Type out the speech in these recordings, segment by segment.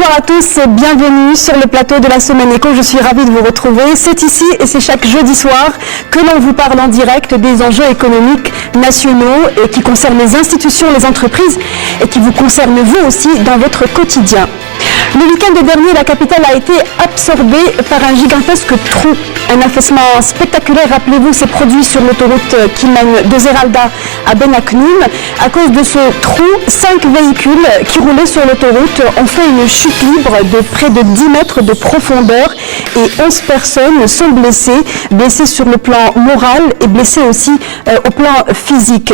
Bonsoir à tous et bienvenue sur le plateau de la Semaine Éco. Je suis ravie de vous retrouver. C'est ici et c'est chaque jeudi soir que l'on vous parle en direct des enjeux économiques nationaux et qui concernent les institutions, les entreprises et qui vous concernent vous aussi dans votre quotidien. Le week-end dernier, la capitale a été absorbée par un gigantesque trou. Un affaissement spectaculaire, rappelez-vous, s'est produit sur l'autoroute qui mène de Zeralda à Ben Aknoum. À cause de ce trou, 5 véhicules qui roulaient sur l'autoroute ont fait une chute libre de près de 10 mètres de profondeur et 11 personnes sont blessées sur le plan moral et blessées aussi au plan physique.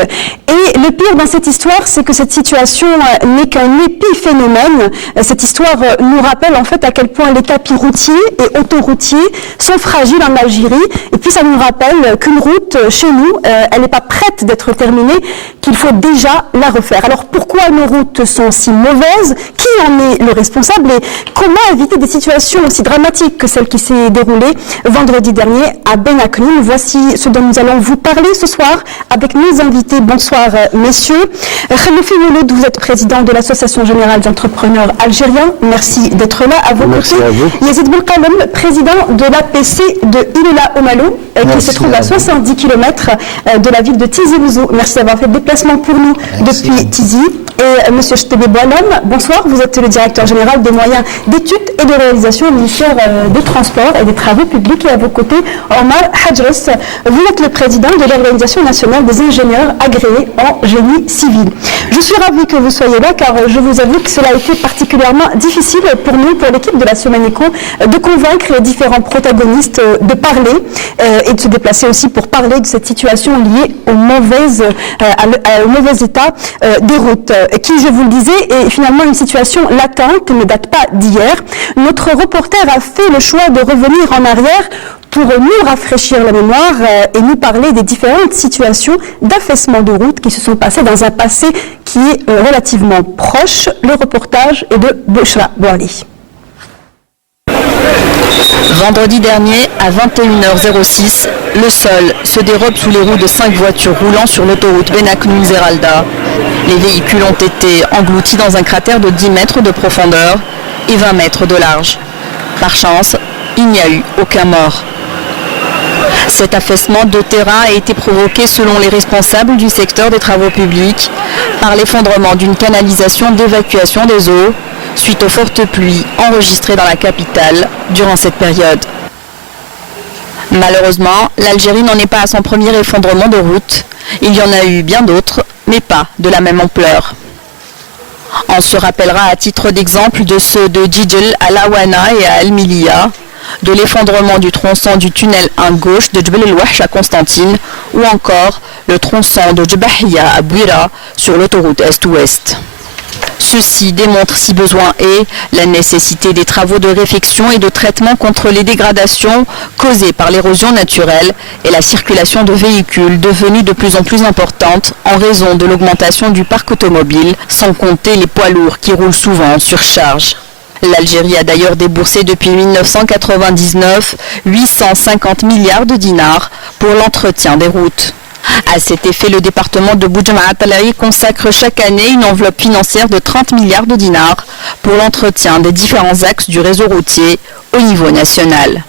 Et le pire dans cette histoire, c'est que cette situation n'est qu'un épiphénomène. Cette histoire nous rappelle en fait à quel point les tapis routiers et autoroutiers sont fragiles en Algérie. Et puis ça nous rappelle qu'une route chez nous, elle n'est pas prête d'être terminée, qu'il faut déjà la refaire. Alors pourquoi nos routes sont si mauvaises? Qui en est le responsable? Et comment éviter des situations aussi dramatiques que celle qui s'est déroulée vendredi dernier à Ben Aknoum? Voici ce dont nous allons vous parler ce soir avec nos invités. Bonsoir messieurs. Khalifi Mouloud, vous êtes président de l'Association générale d'entrepreneurs algériens. Merci d'être là. À vos côtés, Yazid Boulkalem, président de l'APC de Ilela Omalou, qui se trouve à 70 km de la ville de Tizi Ouzou. Merci d'avoir fait le déplacement pour nous depuis Tizi. Et M. Chtebe Boalem, bonsoir, vous êtes le directeur général des moyens d'études et de réalisation au ministère des Transports et des Travaux publics. Et à vos côtés, Omar Hadjres, vous êtes le président de l'Organisation nationale des ingénieurs agréés en génie civil. Je suis ravie que vous soyez là car je vous avoue que cela a été particulièrement difficile pour nous, pour l'équipe de la Semaine Éco, de convaincre les différents protagonistes de parler et de se déplacer aussi pour parler de cette situation liée au mauvais état des routes, qui, je vous le disais, est finalement une situation latente qui ne date pas d'hier. Notre reporter a fait le choix de revenir en arrière pour nous rafraîchir la mémoire et nous parler des différentes situations d'affaissement de route qui se sont passées dans un passé qui est relativement proche. Le reportage est de Bouchra Bouali. Vendredi dernier, à 21h06, le sol se dérobe sous les roues de 5 voitures roulant sur l'autoroute Ben Aknoum-Zeralda. Les véhicules ont été engloutis dans un cratère de 10 mètres de profondeur et 20 mètres de large. Par chance, il n'y a eu aucun mort. Cet affaissement de terrain a été provoqué, selon les responsables du secteur des travaux publics, par l'effondrement d'une canalisation d'évacuation des eaux suite aux fortes pluies enregistrées dans la capitale durant cette période. Malheureusement, l'Algérie n'en est pas à son premier effondrement de route. Il y en a eu bien d'autres, mais pas de la même ampleur. On se rappellera à titre d'exemple de ceux de Djidjel à Lawana et à Al-Miliya, de l'effondrement du tronçon du tunnel 1 gauche de Djbel El-Wahsh à Constantine, ou encore le tronçon de Djebahia à Bouira sur l'autoroute Est-Ouest. Ceci démontre, si besoin est, la nécessité des travaux de réfection et de traitement contre les dégradations causées par l'érosion naturelle et la circulation de véhicules devenue de plus en plus importante en raison de l'augmentation du parc automobile, sans compter les poids lourds qui roulent souvent en surcharge. L'Algérie a d'ailleurs déboursé depuis 1999 850 milliards de dinars pour l'entretien des routes. À cet effet, le département de Boujamaat Talaï consacre chaque année une enveloppe financière de 30 milliards de dinars pour l'entretien des différents axes du réseau routier au niveau national.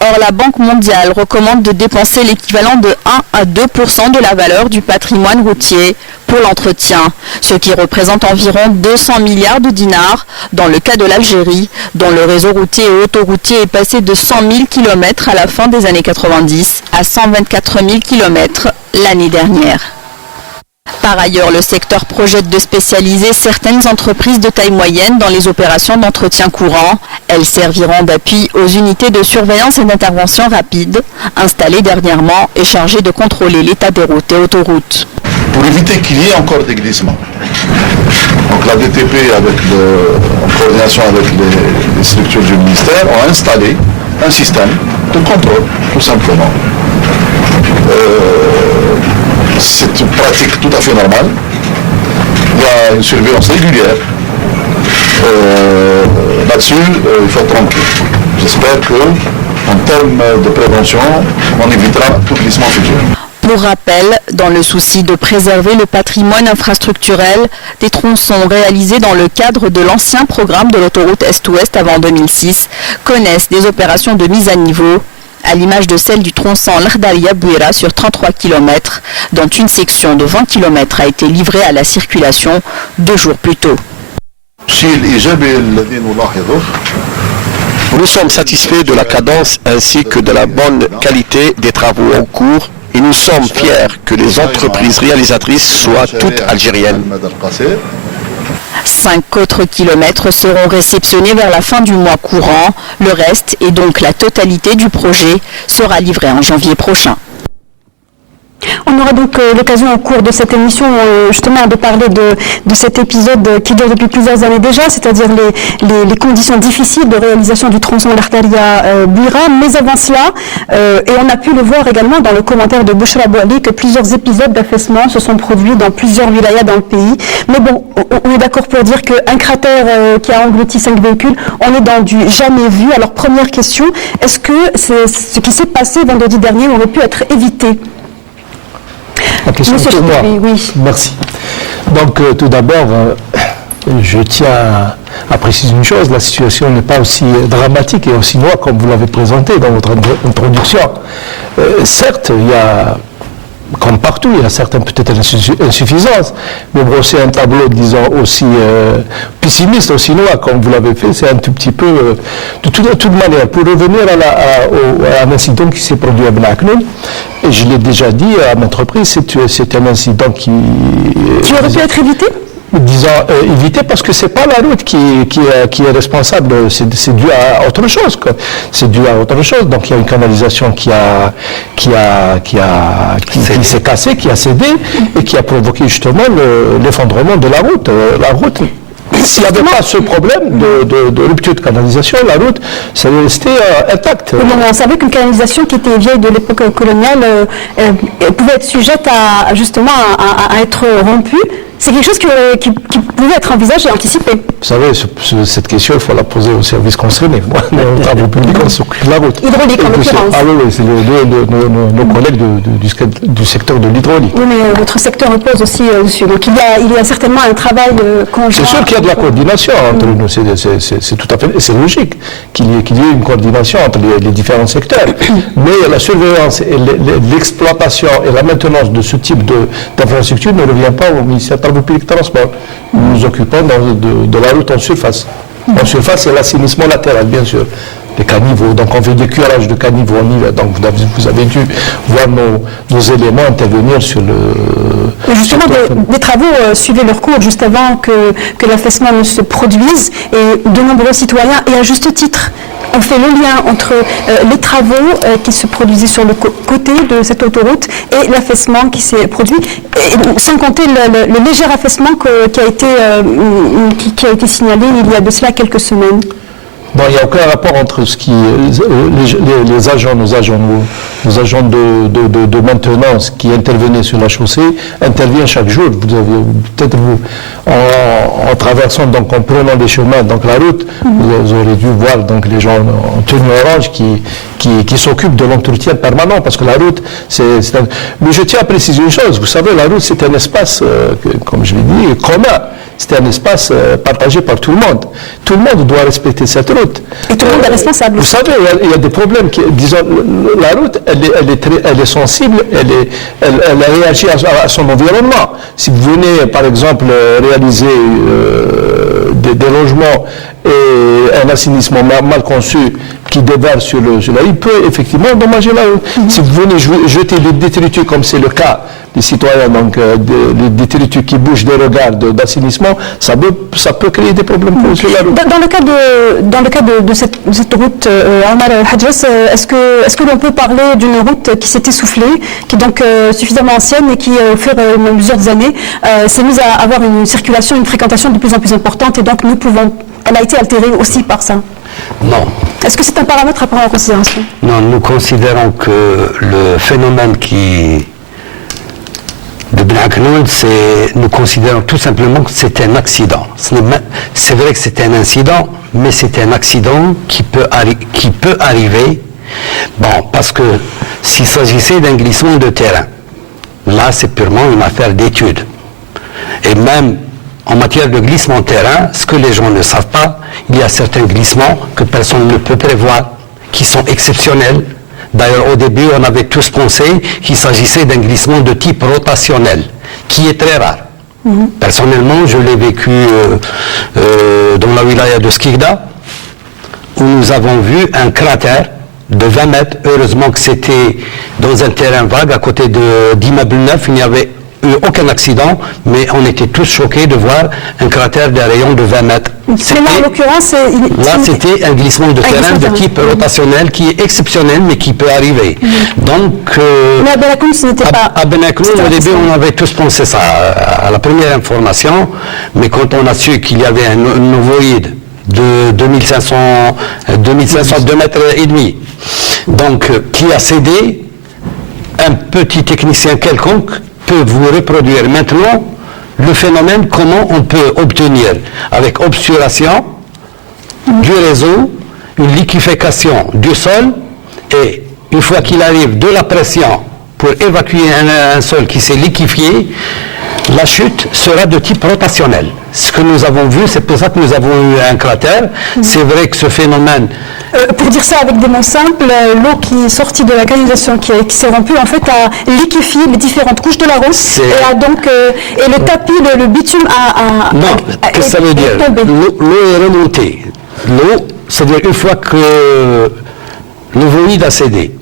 Or, la Banque mondiale recommande de dépenser l'équivalent de 1 à 2% de la valeur du patrimoine routier pour l'entretien, ce qui représente environ 200 milliards de dinars dans le cas de l'Algérie, dont le réseau routier et autoroutier est passé de 100 000 km à la fin des années 90 à 124 000 km l'année dernière. Par ailleurs, le secteur projette de spécialiser certaines entreprises de taille moyenne dans les opérations d'entretien courant. Elles serviront d'appui aux unités de surveillance et d'intervention rapide, installées dernièrement et chargées de contrôler l'état des routes et autoroutes. Pour éviter qu'il y ait encore des glissements. Donc la DTP, en coordination avec les structures du ministère, ont installé un système de contrôle, tout simplement. C'est une pratique tout à fait normale. Il y a une surveillance régulière. Là-dessus, il faut être tranquille. J'espère qu'en termes de prévention, on évitera tout glissement futur. Pour rappel, dans le souci de préserver le patrimoine infrastructurel, des tronçons réalisés dans le cadre de l'ancien programme de l'autoroute Est-Ouest avant 2006 connaissent des opérations de mise à niveau, à l'image de celle du tronçon L'Khdaria-Bouira sur 33 km, dont une section de 20 km a été livrée à la circulation 2 jours plus tôt. Nous sommes satisfaits de la cadence ainsi que de la bonne qualité des travaux en cours et nous sommes fiers que les entreprises réalisatrices soient toutes algériennes. 5 autres kilomètres seront réceptionnés vers la fin du mois courant. Le reste, et donc la totalité du projet, sera livré en janvier prochain. On aura donc l'occasion au cours de cette émission justement de parler de cet épisode qui dure depuis plusieurs années déjà, c'est-à-dire les conditions difficiles de réalisation du tronçon L'Khdaria-Bouira. Mais avant cela, et on a pu le voir également dans le commentaire de Bouchra Bouali, que plusieurs épisodes d'affaissement se sont produits dans plusieurs wilayas dans le pays. Mais bon, on est d'accord pour dire qu'un cratère qui a englouti 5 véhicules, on est dans du jamais vu. Alors première question, est-ce que ce qui s'est passé vendredi dernier aurait pu être évité? La question Monsieur pour moi. Oui. Merci. Donc tout d'abord, je tiens à préciser une chose, la situation n'est pas aussi dramatique et aussi noire comme vous l'avez présenté dans votre introduction. Certes, il y a, comme partout, il y a certaines peut-être insuffisances, mais brosser un tableau, disons, aussi pessimiste, aussi noir comme vous l'avez fait, c'est un tout petit peu, de toute manière, pour revenir à un incident qui s'est produit à Ben Aknoun, et je l'ai déjà dit à maintes reprises, c'est un incident qui aurait pu être évité? Disons éviter parce que c'est pas la route qui est responsable, c'est dû à autre chose, quoi. C'est dû à autre chose. Donc il y a une canalisation qui s'est cassée, qui a cédé et qui a provoqué justement l'effondrement de la route. La route, s'il n'y avait pas ce problème de rupture de canalisation, la route serait restée intacte. On savait qu'une canalisation qui était vieille de l'époque coloniale pouvait être sujette à justement à être rompue. C'est quelque chose qui pouvait être envisagé et anticipé. Vous savez, cette question, il faut la poser au service concerné. Moi, nos travaux publics, on s'occupe de la route. Hydraulique, en l'occurrence. Ah oui, c'est nos collègues du secteur de l'hydraulique. Oui, mais votre secteur repose aussi dessus. Donc il y a certainement un travail conjoint. C'est sûr qu'il y a de la coordination entre nous. C'est tout à fait, c'est logique qu'il y ait une coordination entre les différents secteurs. Mais la surveillance et l'exploitation et la maintenance de ce type d'infrastructure ne revient pas au ministère du public transport. Nous nous occupons de la route en surface. En surface, c'est l'assainissement latéral, bien sûr. Les caniveaux, donc on fait des curages de caniveaux en hiver. Donc vous avez dû voir nos éléments intervenir sur le... Mais justement, des travaux suivaient leur cours juste avant que l'affaissement ne se produise. Et de nombreux citoyens, et à juste titre, ont fait le lien entre les travaux qui se produisaient sur le côté de cette autoroute et l'affaissement qui s'est produit, et sans compter le léger affaissement qui a été signalé il y a de cela quelques semaines. Bon, il n'y a aucun rapport entre ce qui les agents, nos agents de maintenance qui intervenaient sur la chaussée interviennent chaque jour. Vous avez peut-être en traversant, donc en prenant des chemins, donc la route, vous aurez dû voir donc les gens en tenue orange qui s'occupent de l'entretien permanent, parce que la route, mais je tiens à préciser une chose. Vous savez, la route, c'est un espace, comme je l'ai dit, commun. C'est un espace partagé par tout le monde. Tout le monde doit respecter cette route. Et tout le monde est responsable. Vous savez, il y a des problèmes. Disons, la route, elle est sensible, elle réagit à son environnement. Si vous venez, par exemple, réaliser des logements et un assainissement mal conçu qui déverse sur la, il peut effectivement endommager la route. Si vous venez jeter des détritus, comme c'est le cas des citoyens, donc des détritus qui bougent des regards d'assainissement, ça peut créer des problèmes sur la route. Dans le cas de cette route, Omar Hadjas, est-ce que l'on peut parler d'une route qui s'est essoufflée, qui est donc suffisamment ancienne et qui, au fur et à mesure des années, s'est mise à avoir une circulation, une fréquentation de plus en plus importante, et donc elle a été altérée aussi par ça? Non. Est-ce que c'est un paramètre à prendre en considération? Non, nous considérons que le phénomène de Ben Aknoun, nous considérons tout simplement que c'est un accident. C'est vrai que c'est un incident, mais c'est un accident qui peut arriver. Bon, parce que s'il s'agissait d'un glissement de terrain, Là, c'est purement une affaire d'étude. Et même en matière de glissement de terrain, ce que les gens ne savent pas, il y a certains glissements que personne ne peut prévoir, qui sont exceptionnels. D'ailleurs, au début, on avait tous pensé qu'il s'agissait d'un glissement de type rotationnel, qui est très rare. Personnellement, je l'ai vécu dans la wilaya de Skikda, où nous avons vu un cratère de 20 mètres. Heureusement que c'était dans un terrain vague, à côté d'immeubles neufs. Il n'y avait eu aucun accident, mais on était tous choqués de voir un cratère d'un rayon de 20 mètres. Mais là, en l'occurrence, Là, c'était un glissement de terrain de type rotationnel qui est exceptionnel, mais qui peut arriver. Donc, mais à Benakoun, ce n'était pas... à Benakoun, au début, on avait tous pensé ça à la première information, mais quand on a su qu'il y avait un ovoïde de 2500, 2 mètres et demi, donc qui a cédé, un petit technicien quelconque peut vous reproduire maintenant le phénomène, comment on peut obtenir avec obturation du réseau une liquéfaction du sol, et une fois qu'il arrive de la pression pour évacuer un sol qui s'est liquéfié, la chute sera de type rotationnel. Ce que nous avons vu, c'est pour ça que nous avons eu un cratère. C'est vrai que ce phénomène... pour dire ça avec des mots simples, l'eau qui est sortie de la canalisation, qui s'est rompue, en fait, a liquéfié les différentes couches de la roche, et a donc, et le tapis, le bitume a non, qu'est-ce que ça veut dire? L'eau est remontée. L'eau, c'est-à-dire une fois que l'ovoïde a cédé.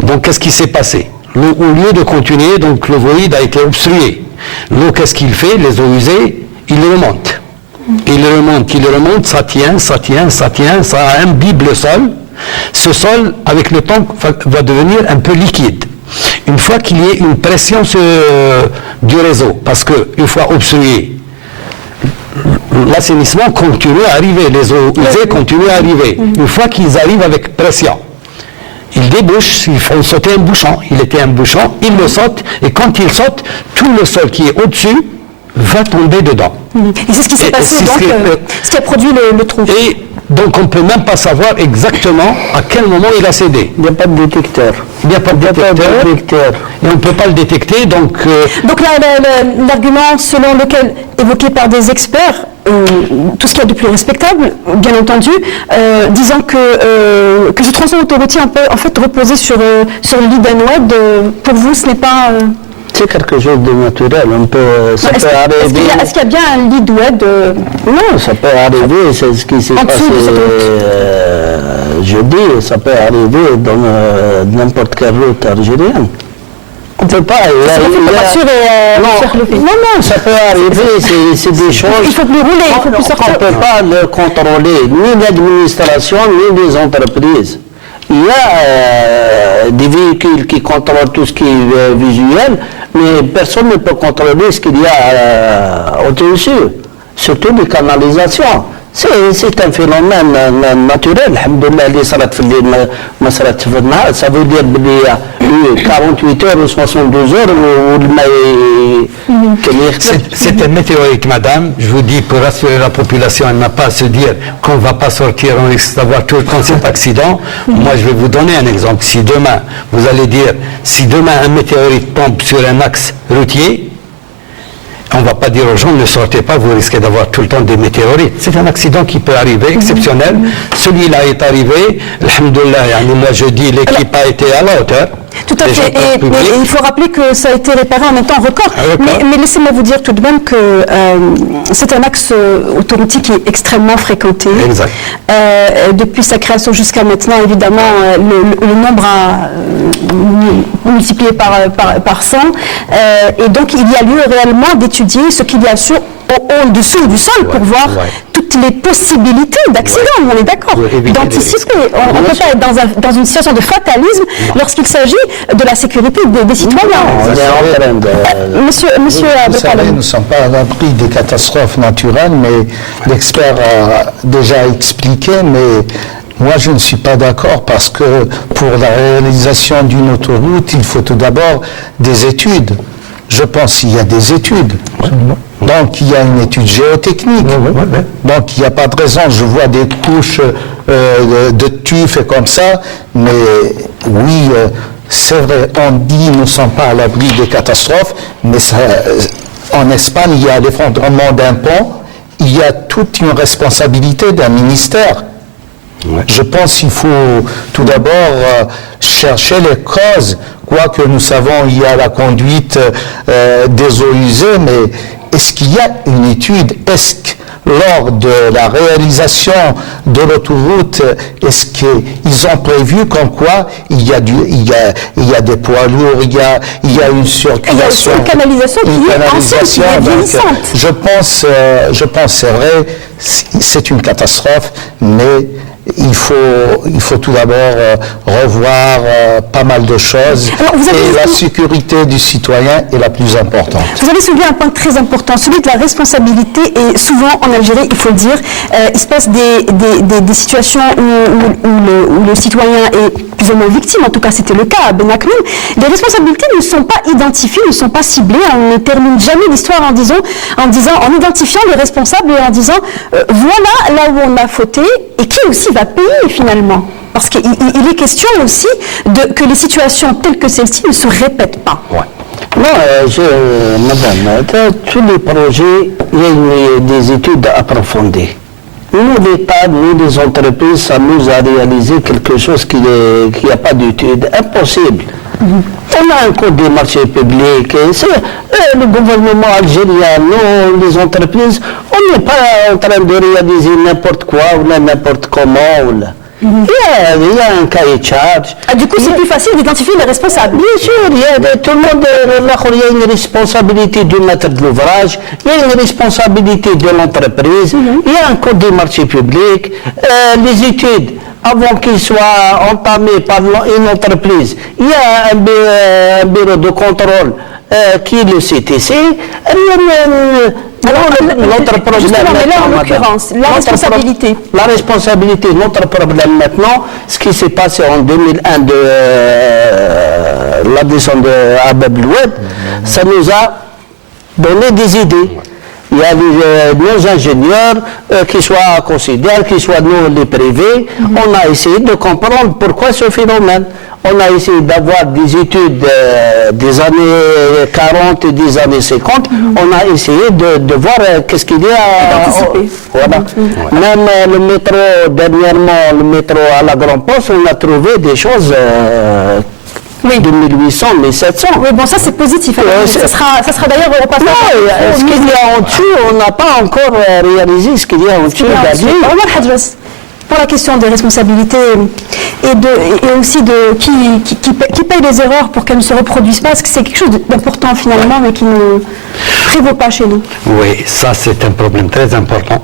Donc, qu'est-ce qui s'est passé? L'eau, au lieu de continuer, donc l'ovoïde a été obstrué. L'eau, qu'est-ce qu'il fait? Les eaux usées, il remonte. Il remonte, ça tient, ça imbibe le sol. Ce sol, avec le temps, va devenir un peu liquide. Une fois qu'il y ait une pression du réseau, parce qu'une fois obstrué, l'assainissement continue à arriver, les eaux usées continuent à arriver. Une fois qu'ils arrivent avec pression, ils débouchent, ils font sauter un bouchon. Il était un bouchon, ils le sautent, et quand ils sautent, tout le sol qui est au-dessus va tomber dedans. Et c'est ce qui s'est passé, donc, ce qui a produit le trou. Et donc on ne peut même pas savoir exactement à quel moment il a cédé. Il n'y a pas de détecteur. Il n'y a pas de détecteur. Et on ne peut pas le détecter, donc... Donc l'argument selon lequel, évoqué par des experts, tout ce qu'il y a de plus respectable, bien entendu, disant que ce tronçon autoroutier peut en fait reposer sur le lit d'un oued, pour vous ce n'est pas... C'est quelque chose de naturel. Est-ce qu'il y a bien un lit d'oued Non, ça peut arriver, c'est ce qui s'est passé jeudi, ça peut arriver dans n'importe quelle route algérienne. On ne peut pas... Non, ça peut arriver, c'est des choses... Il faut plus rouler, il faut plus sortir. On ne peut pas le contrôler, ni l'administration, ni les entreprises. Il y a des véhicules qui contrôlent tout ce qui est visuel, mais personne ne peut contrôler ce qu'il y a au-dessus, surtout les canalisations. C'est un phénomène naturel. Alhamdoulilah, ça veut dire qu'il y a eu 48 heures ou 72 heures où le C'est un météorique, madame. Je vous dis, pour rassurer la population, elle n'a pas à se dire qu'on ne va pas sortir, on risque d'avoir tout le temps cet accident. Moi, je vais vous donner un exemple. Si demain, vous allez dire, si demain un météorite tombe sur un axe routier, on ne va pas dire aux gens ne sortez pas, vous risquez d'avoir tout le temps des météorites. C'est un accident qui peut arriver, exceptionnel. Celui-là est arrivé, alhamdoulilah, moi je dis l'équipe a été à la hauteur. Tout à fait, et il faut rappeler que ça a été réparé en un temps record. Mais laissez-moi vous dire tout de même que c'est un axe autoroutier qui est extrêmement fréquenté. Exact. Depuis sa création jusqu'à maintenant, évidemment, le nombre a multiplié par 100. Et donc, il y a lieu réellement d'étudier ce qu'il y a au-dessous du sol pour voir toutes les possibilités d'accident, on est d'accord, d'anticiper. On ne peut pas être dans une situation de fatalisme lorsqu'il s'agit de la sécurité des citoyens. Monsieur vous savez, nous ne sommes pas à l'abri des catastrophes naturelles, mais l'expert a déjà expliqué, mais moi, je ne suis pas d'accord parce que pour la réalisation d'une autoroute, il faut tout d'abord des études. Je pense qu'il y a des études. Donc, il y a une étude géotechnique. Donc, il n'y a pas de raison. Je vois des couches de tuf et comme ça. Mais oui, c'est vrai, on dit nous ne sommes pas à l'abri des catastrophes, mais en Espagne, il y a l'effondrement d'un pont, il y a toute une responsabilité d'un ministère. Ouais. Je pense qu'il faut tout d'abord chercher les causes. Quoique nous savons, il y a la conduite des eaux usées, mais est-ce qu'il y a une étude? Est-ce que lors de la réalisation de l'autoroute, est-ce qu'ils ont prévu comme quoi il y a des poids lourds, il y a une circulation, il y a aussi une canalisation qui est ancienne, qui est vieillissante. Je pense c'est vrai, c'est une catastrophe, mais il faut tout d'abord revoir pas mal de choses. Alors, et la sécurité du citoyen est la plus importante. Vous avez soulevé un point très important, celui de la responsabilité. Et souvent en Algérie, il faut le dire, il se passe des situations où le citoyen est plus ou moins victime. En tout cas, c'était le cas à Ben Aknoun. Les responsabilités ne sont pas identifiées, ne sont pas ciblées. On ne termine jamais l'histoire en identifiant les responsables et en disant voilà là où on a fauté et qui aussi va payer finalement. Parce qu'il est question aussi que les situations telles que celle-ci ne se répètent pas. Ouais. Non, madame, tous les projets, il y a des études approfondies. Nous, l'État, nous, les entreprises, ça nous a réalisé quelque chose qui n'a pas d'étude. Impossible. On a un code des marchés publics. Le gouvernement algérien, nous, les entreprises, on n'est pas en train de réaliser n'importe quoi ou n'importe comment. Il y a un cahier de charge. Du coup, c'est plus facile d'identifier les responsables. Bien sûr, tout le monde, il y a une responsabilité du maître de l'ouvrage, il y a une responsabilité de l'entreprise, il y a un code des marchés publics, les études, avant qu'ils soient entamés par une entreprise, il y a un bureau de contrôle qui est le CTC. Notre problème en l'occurrence, la responsabilité. La responsabilité, notre problème maintenant, ce qui s'est passé en 2001 de la descente de Abab Loued, ça nous a donné des idées. Il y a nos ingénieurs, qu'ils soient considérés, qu'ils soient nous les privés, on a essayé de comprendre pourquoi ce phénomène. On a essayé d'avoir des études des années 40 et des années 50. On a essayé de voir qu'est-ce qu'il y a. Voilà. Même le métro, dernièrement, le métro à la Grand Poste, on a trouvé des choses de 1800, 1700. Oui, bon, ça c'est positif. Ça sera d'ailleurs au passage. Ce qu'il y a en dessous, on n'a pas encore réalisé ce qu'il y a en dessous. Pour la question des responsabilités et aussi de qui paye les erreurs pour qu'elles ne se reproduisent pas, parce que c'est quelque chose d'important finalement, mais qui ne prévaut pas chez nous. Oui, ça c'est un problème très important.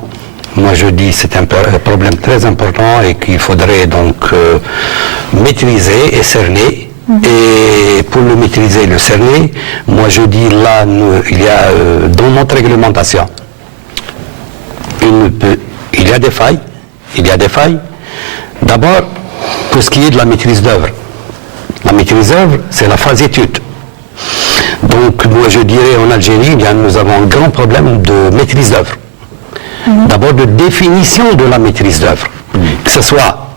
Moi je dis c'est un problème très important et qu'il faudrait donc maîtriser et cerner. Et pour le maîtriser, le cerner, moi je dis là, il y a dans notre réglementation, il y a des failles. Il y a des failles. D'abord, pour ce qui est de la maîtrise d'œuvre. La maîtrise d'œuvre, c'est la phase étude. Donc, moi, je dirais en Algérie, nous avons un grand problème de maîtrise d'œuvre. D'abord, de définition de la maîtrise d'œuvre. Que ce soit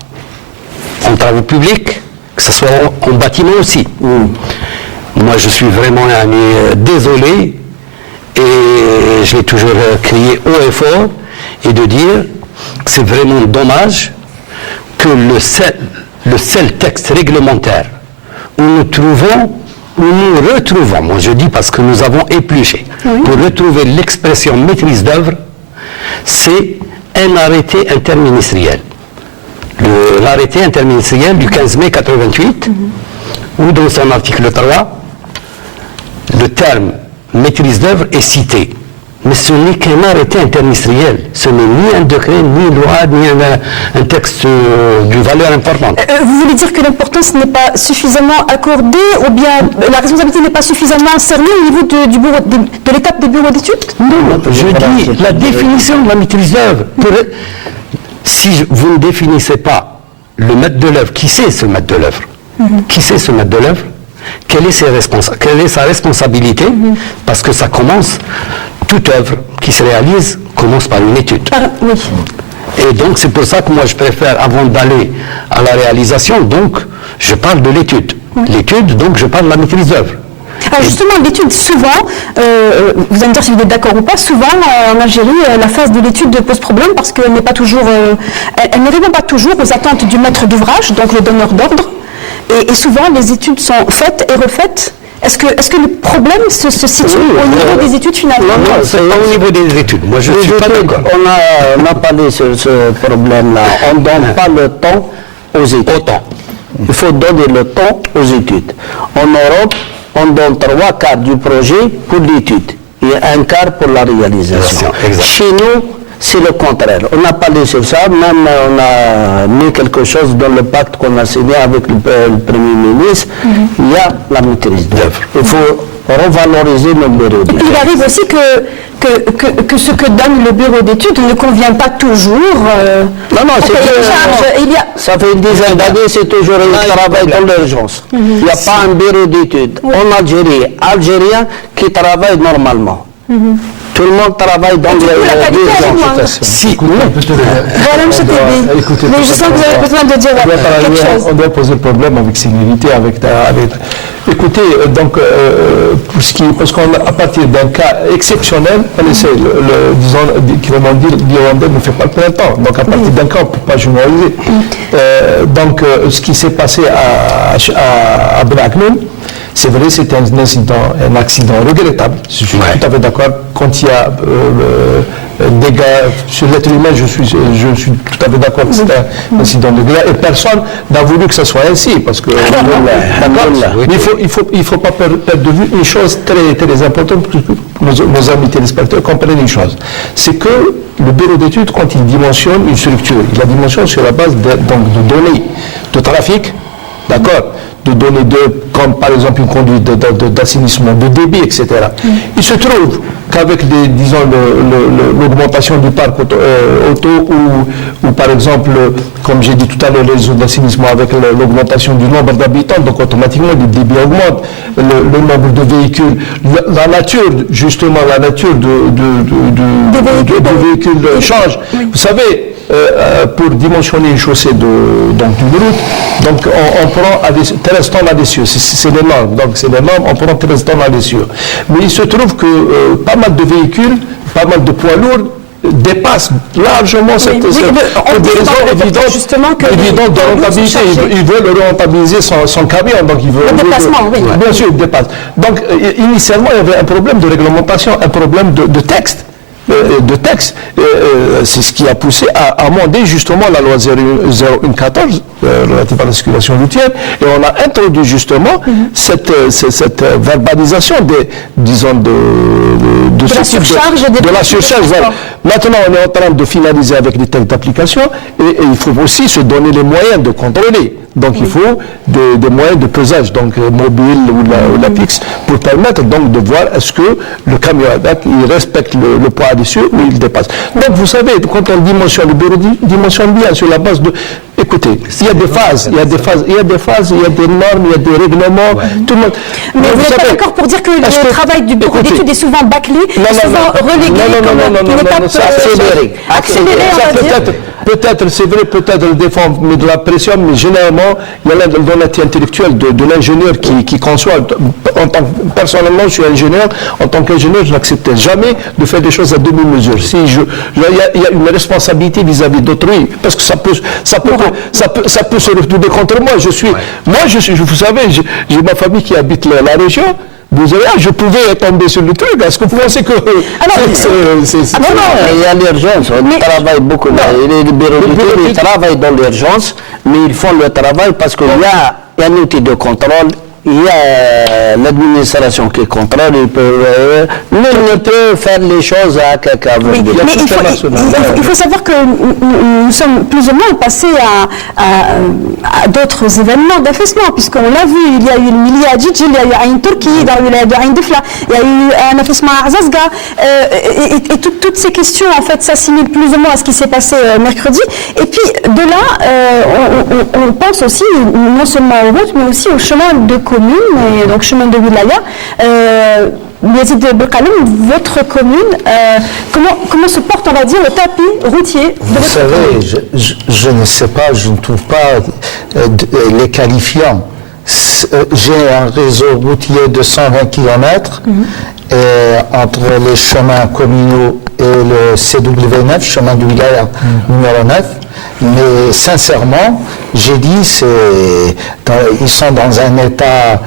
en travaux publics, que ce soit en bâtiment aussi. Moi, je suis vraiment désolé, et je l'ai toujours crié haut et fort, et de dire c'est vraiment dommage que le seul texte réglementaire où nous retrouvons, moi je dis parce que nous avons épluché, pour retrouver l'expression maîtrise d'œuvre, c'est un arrêté interministériel. L'arrêté interministériel du 15 mai 88, où dans son article 3, le terme maîtrise d'œuvre est cité. Mais ce n'est qu'un arrêté interministériel. Ce n'est ni un décret, ni une loi, ni un texte d'une valeur importante. Vous voulez dire que l'importance n'est pas suffisamment accordée, ou bien la responsabilité n'est pas suffisamment cernée au niveau de l'étape des bureaux d'études? Non, je dis la définition de la maîtrise d'œuvre. Si vous ne définissez pas le maître de l'œuvre, qui c'est ce maître de l'œuvre? Qui c'est ce maître de l'œuvre? Quelle est sa responsabilité? Parce que ça commence... Toute œuvre qui se réalise commence par une étude. Oui. Et donc c'est pour ça que moi je préfère, avant d'aller à la réalisation, donc je parle de l'étude. l'étude, donc je parle de la maîtrise d'œuvre. Alors justement, l'étude, souvent, vous allez me dire si vous êtes d'accord ou pas, souvent en Algérie, la phase de l'étude pose problème parce qu'elle n'est pas toujours, elle ne répond pas toujours aux attentes du maître d'ouvrage, donc le donneur d'ordre, et souvent les études sont faites et refaites. Est-ce que le problème se situe au niveau des études finalement? Non, c'est pas au niveau des études. Moi, je ne suis pas d'accord. On a parlé sur ce problème-là. On ne donne pas le temps aux études. Il faut donner le temps aux études. En Europe, on donne 3/4 du projet pour l'étude et 1/4 pour la réalisation. Exact. Chez nous, c'est le contraire. On a parlé sur ça, même on a mis quelque chose dans le pacte qu'on a signé avec le Premier ministre. Il y a la maîtrise d'œuvre. Il faut revaloriser nos bureaux d'études. Il arrive aussi que ce que donne le bureau d'études ne convient pas toujours. Non, ça fait une dizaine d'années, c'est toujours un travail dans l'urgence. Il n'y a pas un bureau d'études en Algérie, algérien, qui travaille normalement. Tout le monde travaille dans l'urgence. Si, Voilà, M. Tébi. écoutez, Mais je sens que vous avez besoin de dire quelque chose. On doit poser le problème avec sécurité, Écoutez, donc, parce qu'à partir d'un cas exceptionnel, on essaie, l'Irlandais ne fait pas le plein temps. Donc, à partir d'un cas, on ne peut pas généraliser. Donc, ce qui s'est passé à Benaknoun, c'est vrai, c'était un accident regrettable. Je suis tout à fait d'accord. Quand il y a dégâts sur l'être humain, je suis tout à fait d'accord que c'est un incident regrettable. Et personne n'a voulu que ça soit ainsi, parce que mais il faut pas perdre de vue une chose très, très importante pour que nos amis téléspectateurs comprennent une chose. C'est que le bureau d'études, quand il dimensionne une structure, il la dimensionne sur la base de données de trafic, d'accord, de données comme par exemple une conduite d'assainissement, de débit, etc. Il se trouve qu'avec l'augmentation du parc auto ou par exemple, comme j'ai dit tout à l'heure, les réseaux d'assainissement avec l'augmentation du nombre d'habitants, donc automatiquement le débit augmente, le nombre de véhicules, la nature de véhicules change. Vous savez, pour dimensionner une chaussée d'une route, donc on prend 13 tonnes à l'essieu, c'est les normes, donc c'est les normes, on prend 13 tonnes à l'essieu. Mais il se trouve que pas mal de véhicules, pas mal de poids lourds dépassent largement cette pour des raisons évidentes de rentabilité. Ils veulent rentabiliser son camion, donc ils veulent... Le déplacement, oui. Bien sûr, il dépasse. Donc initialement, il y avait un problème de réglementation, un problème de texte. C'est ce qui a poussé à amender justement la loi 0114 relative à la circulation routière, et on a introduit justement cette verbalisation de la surcharge de la surcharge. Voilà. Maintenant, on est en train de finaliser avec les textes d'application, et il faut aussi se donner les moyens de contrôler. Donc il faut des moyens de pesage, donc mobile ou la fixe, pour permettre donc de voir est-ce que le camion il respecte le poids addition ou il dépasse. Donc vous savez, quand on dimensionne, le bureau dimensionne bien sur la base de... Écoutez, il y a des phases, il y a des normes, il y a des règlements, tout le monde... Mais vous n'êtes pas d'accord pour dire que le travail du bureau d'études est souvent bâclé, souvent relégué comme une étape accélérée, on va dire. Peut-être, c'est vrai, peut-être des fois on met de la pression, mais généralement, il y a l'honnêteté intellectuelle de l'ingénieur qui conçoit. Personnellement, je suis ingénieur. En tant qu'ingénieur, je n'acceptais jamais de faire des choses à demi-mesure. Il y a une responsabilité vis-à-vis d'autrui, parce que ça peut se retourner contre moi. Vous savez, j'ai ma famille qui habite la région. Vous savez, je pouvais tomber sur le truc. Est-ce que vous pensez que... il y a l'urgence. On travaille beaucoup. Les bureaux d'études, ils travaillent dans l'urgence, mais ils font le travail parce qu'il y a un outil de contrôle. Il y a l'administration qui contrôle, nul ne peut faire les choses à quelqu'un. Oui, mais il faut savoir que nous sommes plus ou moins passés à d'autres événements d'affaissement, puisqu'on l'a vu, il y a eu le Mili à Djidji, il y a eu Aïn Turki, dans le wilaya de Aïn Difla, il y a eu un affaissement à Arzazga, et toutes ces questions en fait s'assimilent plus ou moins à ce qui s'est passé mercredi. Et puis de là, on pense aussi non seulement aux routes, mais aussi au chemin de communes, et donc chemin de wilaya. Yazid Belkaloum, votre commune, comment se porte, on va dire, le tapis routier de votre commune? Vous savez, je ne sais pas, je ne trouve pas les qualifiants. j'ai un réseau routier de 120 km entre les chemins communaux et le CW9, chemin du Wilaya numéro 9. Mais sincèrement, j'ai dit, ils sont dans un état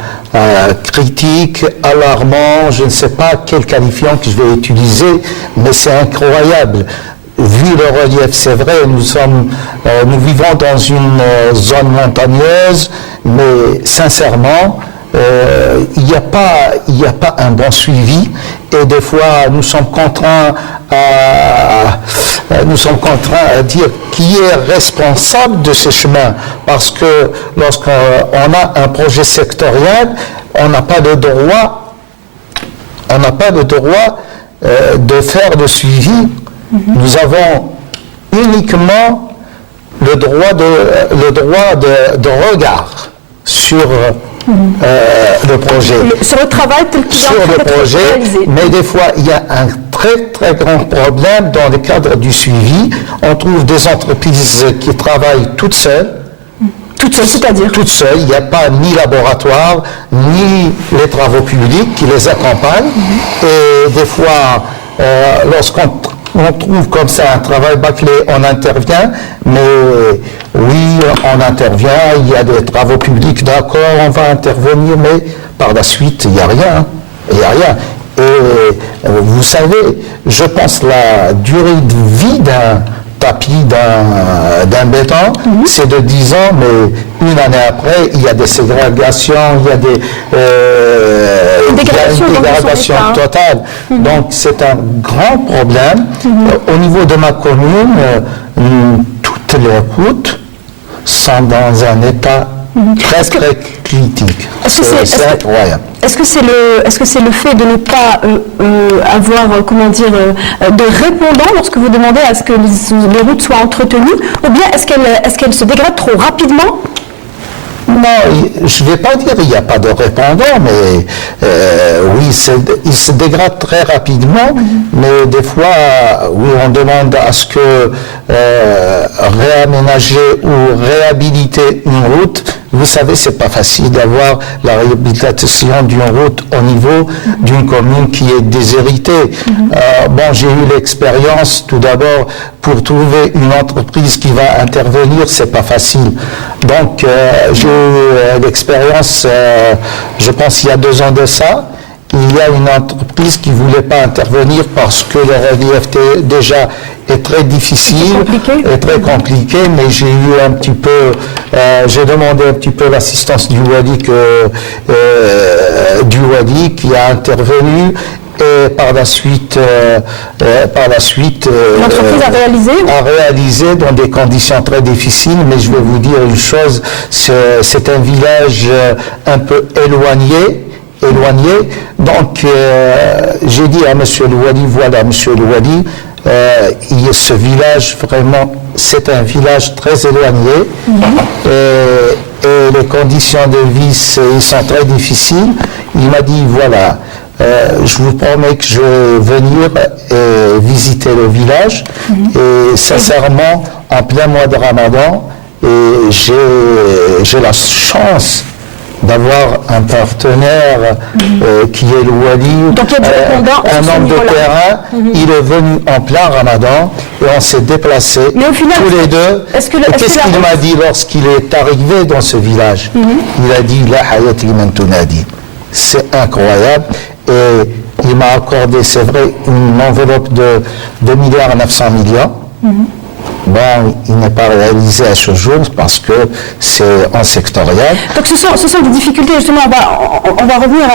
critique, alarmant, je ne sais pas quel qualifiant que je vais utiliser, mais c'est incroyable. Vu le relief, c'est vrai, nous vivons dans une zone montagneuse, mais sincèrement, il n'y a pas un bon suivi, et des fois nous sommes contraints à dire qui est responsable de ces chemins, parce que lorsqu'on a un projet sectoriel, on n'a pas le droit de faire le suivi. Nous avons uniquement le droit de regard sur le projet. Sur le travail tel qu'il est en Sur train le d'être projet, réalisé. mais des fois, il y a un très très grand problème dans le cadre du suivi. On trouve des entreprises qui travaillent toutes seules. Toute seule, c'est-à-dire Toutes seules, il n'y a pas ni laboratoire, ni les travaux publics qui les accompagnent. Et des fois, lorsqu'on trouve comme ça un travail bâclé, on intervient, mais oui, on intervient, il y a des travaux publics, d'accord, on va intervenir, mais par la suite, il n'y a rien. Il n'y a rien. Et vous savez, je pense la durée de vie d'un tapis, d'un béton, c'est de 10 ans, mais une année après, il y a des ségrégations, il y a une dégradation totale. Donc c'est un grand problème. Au niveau de ma commune, toutes les routes sont dans un état très très critique. C'est incroyable. Est-ce que c'est le fait de ne pas avoir, de répondants lorsque vous demandez à ce que les routes soient entretenues, ou bien est-ce qu'elles se dégradent trop rapidement? Non, je ne vais pas dire qu'il n'y a pas de répondant, mais oui, il se dégrade très rapidement, mais des fois, oui, on demande à ce que réaménager ou réhabiliter une route. Vous savez, c'est pas facile d'avoir la réhabilitation d'une route au niveau d'une commune qui est déshéritée. J'ai eu l'expérience, tout d'abord, pour trouver une entreprise qui va intervenir, c'est pas facile. Donc, j'ai eu l'expérience, je pense, il y a 2 ans de ça. Il y a une entreprise qui ne voulait pas intervenir parce que le relief déjà est très difficile et très compliqué, mais j'ai eu un petit peu, j'ai demandé un petit peu l'assistance du Wadi qui a intervenu. Et par la suite, l'entreprise a réalisé dans des conditions très difficiles. Mais je vais vous dire une chose, c'est un village un peu éloigné. Donc, j'ai dit à M. Louali, voilà, M. Louali, ce village, vraiment, c'est un village très éloigné. Et les conditions de vie sont très difficiles. Il m'a dit, voilà, je vous promets que je vais venir visiter le village. Et sincèrement, en plein mois de Ramadan, j'ai la chance d'avoir un partenaire qui est le Wali, un homme de terrain. Il est venu en plein Ramadan et on s'est déplacés tous les deux. Qu'est-ce qu'il m'a dit lorsqu'il est arrivé dans ce village? Il a dit « La hayat liman tunadi ». C'est incroyable. Et il m'a accordé, c'est vrai, une enveloppe de 2,9 milliards. Bon, il n'est pas réalisé à ce jour parce que c'est en sectoriel. Donc ce sont des difficultés, justement, on va revenir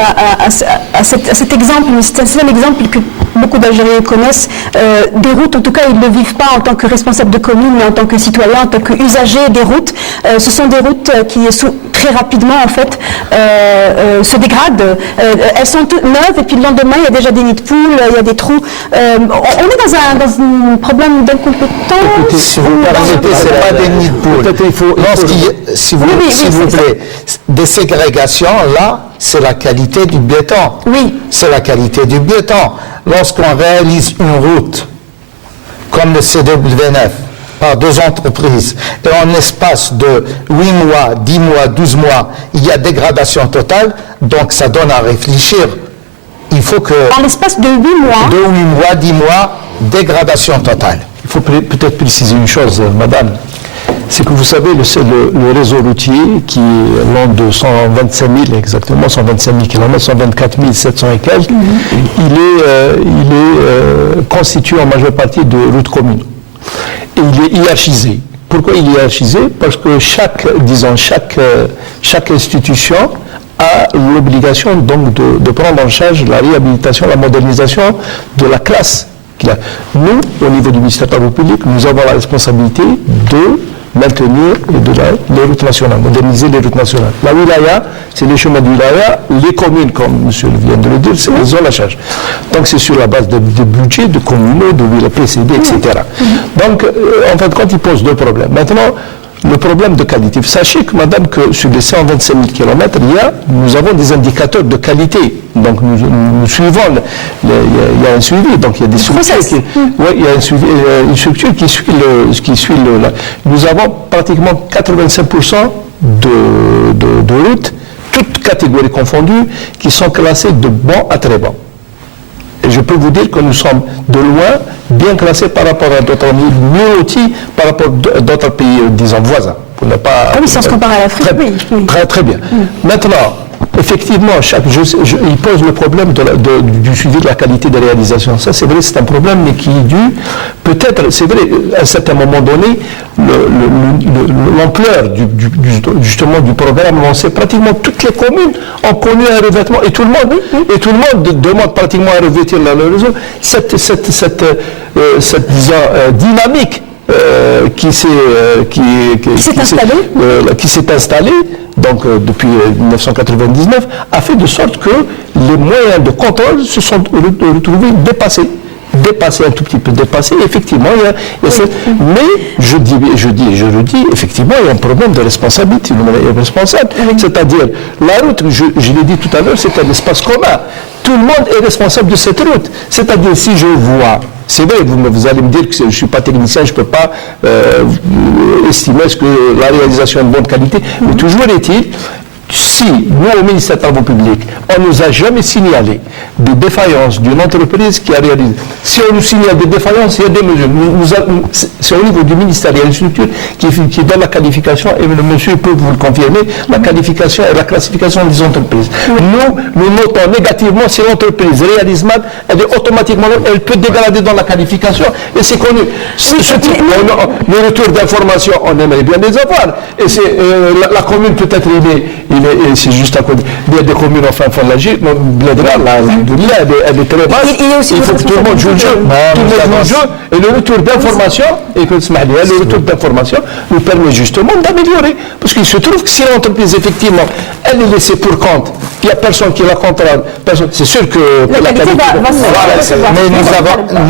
à cet exemple, mais c'est un exemple que beaucoup d'Algériens connaissent. Des routes, en tout cas, ils ne le vivent pas en tant que responsable de commune, mais en tant que citoyen, en tant qu'usager des routes. Ce sont des routes qui, très rapidement, en fait, se dégradent. Elles sont toutes neuves, et puis le lendemain, il y a déjà des nids de poules, il y a des trous. On est dans un problème d'incompétence. Si vous permettez, ce n'est pas des nids de poules. S'il vous plaît, des ségrégations, là, c'est la qualité du béton. Oui. C'est la qualité du béton. Lorsqu'on réalise une route, comme le CW9, par 2 entreprises et en l'espace de 8 mois, 10 mois, 12 mois, il y a dégradation totale, donc ça donne à réfléchir. Il faut que... En l'espace de 8 mois... De 8 mois, 10 mois, dégradation totale. Il faut peut-être préciser une chose, madame. C'est que vous savez, le réseau routier qui est long de 125 000 exactement, 125 000 km, 124 700 et quelques, il est constitué en majeure partie de routes communes. Et il est hiérarchisé. Pourquoi il est hiérarchisé? Parce que chaque institution a l'obligation donc de prendre en charge la réhabilitation, la modernisation de la classe qu'il a. Nous, au niveau du ministère des Travaux publics, nous avons la responsabilité de maintenir les routes nationales, moderniser les routes nationales. La wilaya, c'est les chemins de wilaya, les communes, comme monsieur vient de le dire, ils ont la charge. Donc c'est sur la base de budget, de communaux, de villes PCD, etc. Donc, en fin de compte, il pose 2 problèmes. Maintenant, le problème de qualité. Sachez que, madame, que sur les 125 000 km, nous avons des indicateurs de qualité. Donc, nous suivons, il y a un suivi. Donc, il y a des structures il y a une structure qui suit nous avons pratiquement 85% de routes, toutes catégories confondues, qui sont classées de bon à très bon. Et je peux vous dire que nous sommes de loin bien classés par rapport à d'autres pays, mieux lotis par rapport à d'autres pays, disons, voisins. Pour ne pas, oui, si on se compare à l'Afrique, oui. Très bien. Maintenant, effectivement, il pose le problème du suivi de la qualité de réalisation. Ça, c'est vrai, c'est un problème, mais qui est dû, peut-être, c'est vrai, à un certain moment donné, l'ampleur justement du programme lancé, pratiquement toutes les communes ont connu un revêtement, et tout le monde demande pratiquement à revêtir le réseau. Cette disons, dynamique qui s'est installée donc depuis 1999, a fait de sorte que les moyens de contrôle se sont retrouvés dépassés, un tout petit peu dépassés. Effectivement, mais je le dis, effectivement, il y a un problème de responsabilité. Il est responsable. C'est-à-dire, la route, je l'ai dit tout à l'heure, c'est un espace commun. Tout le monde est responsable de cette route. C'est-à-dire, si je vois, c'est vrai, vous allez me dire que je ne suis pas technicien, je ne peux pas estimer ce que la réalisation est de bonne qualité, mais toujours est-il, si nous, au ministère des Travaux publics, on ne nous a jamais signalé des défaillances d'une entreprise qui a réalisé, si on nous signale des défaillances, il y a des mesures. C'est au niveau du ministère, il y a une structure qui donne la qualification, et le monsieur peut vous le confirmer, la qualification et la classification des entreprises. Nous notons négativement si l'entreprise réalise mal, automatiquement, elle peut dégrader dans la qualification, et c'est connu. Le retour d'informations, on aimerait bien les avoir. Et la commune, peut-être, c'est juste à côté. Il y a des communes en fin de la Gire, elle est très basse. Il faut que tout le monde joue le jeu. Et le retour d'information, le retour d'information nous permet justement d'améliorer. Parce qu'il se trouve que si l'entreprise, effectivement, elle est laissée pour compte, il n'y a personne qui la contrôle, c'est sûr que la qualité va. Mais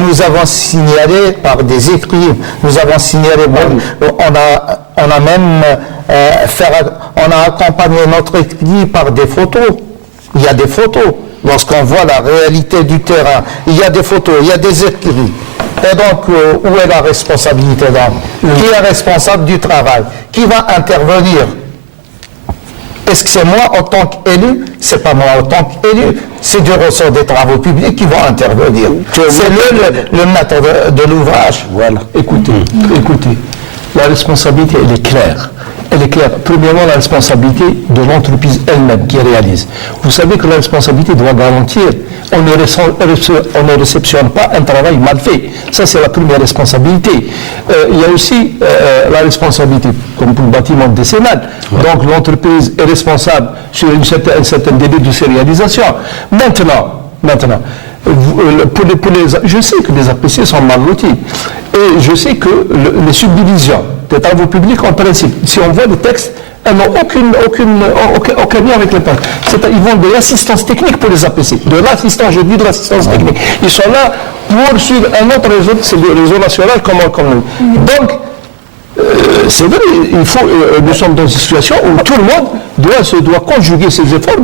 nous avons signalé par des écrits, nous avons signalé, on a même on a accompagné notre écrit par des photos. Il y a des photos. Lorsqu'on voit la réalité du terrain, il y a des photos, il y a des écrits. Et donc, où est la responsabilité là? Qui est responsable du travail? Qui va intervenir? Est-ce que c'est moi en tant qu'élu? C'est pas moi en tant qu'élu. C'est du ressort des travaux publics qui vont intervenir. C'est le maître de l'ouvrage. Voilà. Écoutez, la responsabilité, elle est claire. Premièrement, la responsabilité de l'entreprise elle-même qui réalise. Vous savez que la responsabilité doit garantir, on ne réceptionne pas un travail mal fait. Ça, c'est la première responsabilité. Il y a aussi la responsabilité, comme pour le bâtiment décennal. Donc, l'entreprise est responsable sur un certain délai de ses réalisations. Maintenant, je sais que les APC sont mal lotis. Et je sais que les subdivisions des travaux publics, en principe, si on voit les textes, elles n'ont aucun lien avec les parcs. Ils vont de l'assistance technique pour les APC. De l'assistance technique. Ils sont là pour suivre un autre réseau, c'est le réseau national comme nous. Donc, c'est vrai, nous sommes dans une situation où tout le monde doit conjuguer ses efforts. En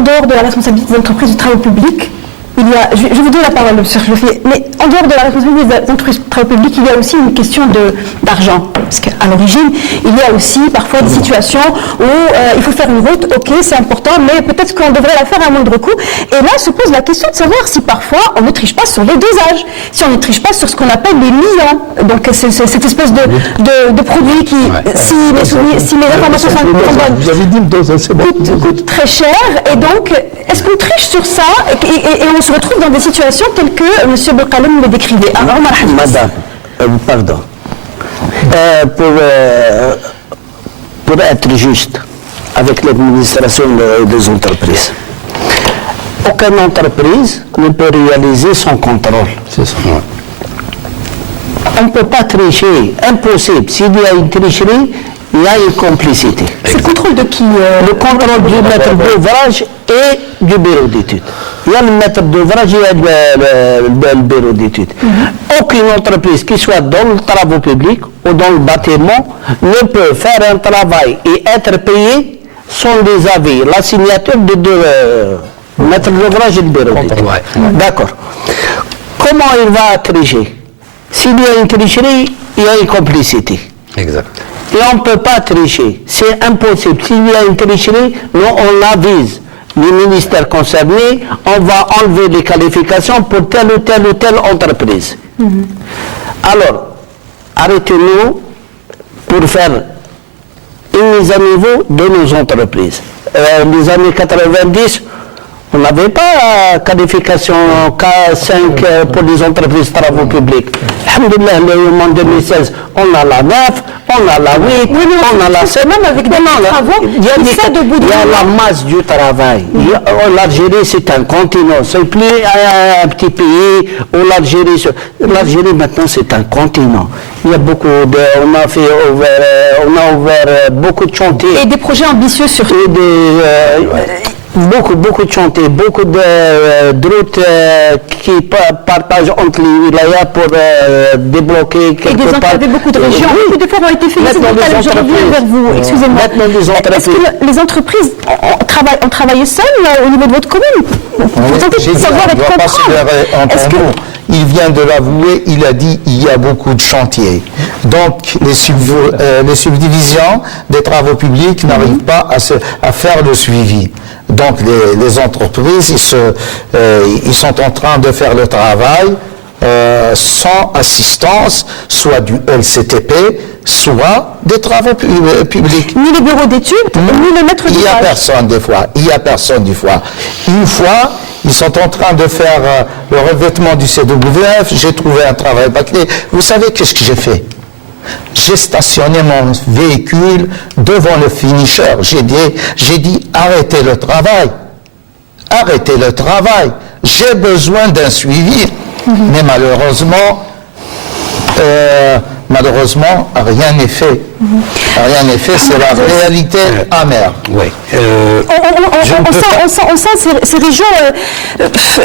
dehors de la responsabilité des entreprises de travaux publics, je vous donne la parole, monsieur Chlofi, mais en dehors de la responsabilité des entreprises publiques, il y a aussi une question d'argent. Parce qu'à l'origine, il y a aussi parfois des situations où il faut faire une route, ok, c'est important, mais peut-être qu'on devrait la faire à moindre coût. Et là se pose la question de savoir si parfois on ne triche pas sur les dosages, si on ne triche pas sur ce qu'on appelle les liants. Donc c'est cette espèce de produit qui, si mes informations sont bonnes, Vous avez dit le dose, c'est bon. coûte très cher. Et donc, est-ce qu'on triche sur ça et on se retrouve dans des situations telles que M. Belkaloum le décrivait. Madame, pardon. Pour être juste avec l'administration des entreprises, aucune entreprise ne peut réaliser son contrôle. C'est ça. On ne peut pas tricher, impossible. S'il y a une tricherie, il y a une complicité. C'est le contrôle de qui Le contrôle du maître d'ouvrage et du bureau d'études. Il y a le maître d'ouvrage et le bureau d'études. Aucune entreprise qui soit dans le travaux public ou dans le bâtiment ne peut faire un travail et être payé sans des avis, la signature de deux maître d'ouvrage et le bureau d'études. D'accord. Comment il va tricher? S'il y a une tricherie, il y a une complicité. Exact. Et on ne peut pas tricher. C'est impossible. S'il y a une tricherie, nous, on avise les ministères concernés, on va enlever les qualifications pour telle ou telle entreprise. Alors, arrêtez-nous pour faire une mise à niveau de nos entreprises. Les années 90, on n'avait pas qualification K5 pour les entreprises de travaux publics. Alhamdulillah, en 2016, on a la 9, on a la 8, on a la 7. Même avec des travaux, il y a la masse du travail. L'Algérie, c'est un continent. C'est plus un petit pays où l'Algérie, maintenant, c'est un continent. Il y a beaucoup de... On a ouvert beaucoup de chantiers. Et des projets ambitieux surtout. Beaucoup de chantiers, beaucoup de routes qui partagent entre les wilayas pour débloquer quelque part. Et des enclavés, beaucoup de régions, beaucoup d'efforts ont été faits. Je reviens vers vous, excusez-moi. Est-ce que les entreprises ont travaillé seules au niveau de votre commune? Vous tentez de savoir et de comprendre. Il vient de l'avouer, il a dit il y a beaucoup de chantiers. Donc les subdivisions des travaux publics n'arrivent pas à faire le suivi. Donc les entreprises, ils sont en train de faire le travail sans assistance, soit du LCTP, soit des travaux publics. Ni les bureaux d'études, ni les maîtres d'ouvrage. Il n'y a personne des fois. Une fois, ils sont en train de faire le revêtement du CWF, j'ai trouvé un travail bâclé. Vous savez qu'est-ce que j'ai fait? J'ai stationné mon véhicule devant le finisher. J'ai dit arrêtez le travail. Arrêtez le travail. J'ai besoin d'un suivi. Mais malheureusement, rien n'est fait. Rien n'est fait, c'est la réalité amère. Oui. On sent ces régions,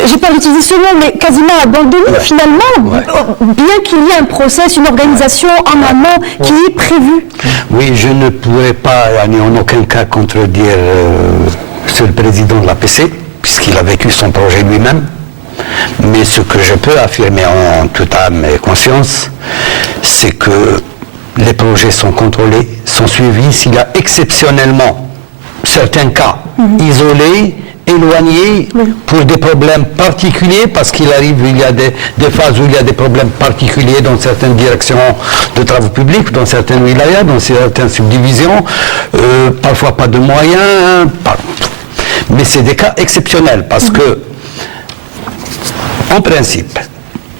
j'ai pas utilisé ce mot, mais quasiment abandonnées finalement, bien qu'il y ait un process, une organisation en amont qui est prévue. Oui, je ne pourrais pas en aucun cas contredire ce président de l'APC, puisqu'il a vécu son projet lui-même. Mais ce que je peux affirmer en toute âme et conscience, c'est que les projets sont contrôlés, sont suivis. S'il y a exceptionnellement certains cas isolés, éloignés, pour des problèmes particuliers, parce qu'il arrive, il y a des phases où il y a des problèmes particuliers dans certaines directions de travaux publics, dans certaines wilayas, dans certaines subdivisions, parfois pas de moyens, mais c'est des cas exceptionnels, parce que en principe,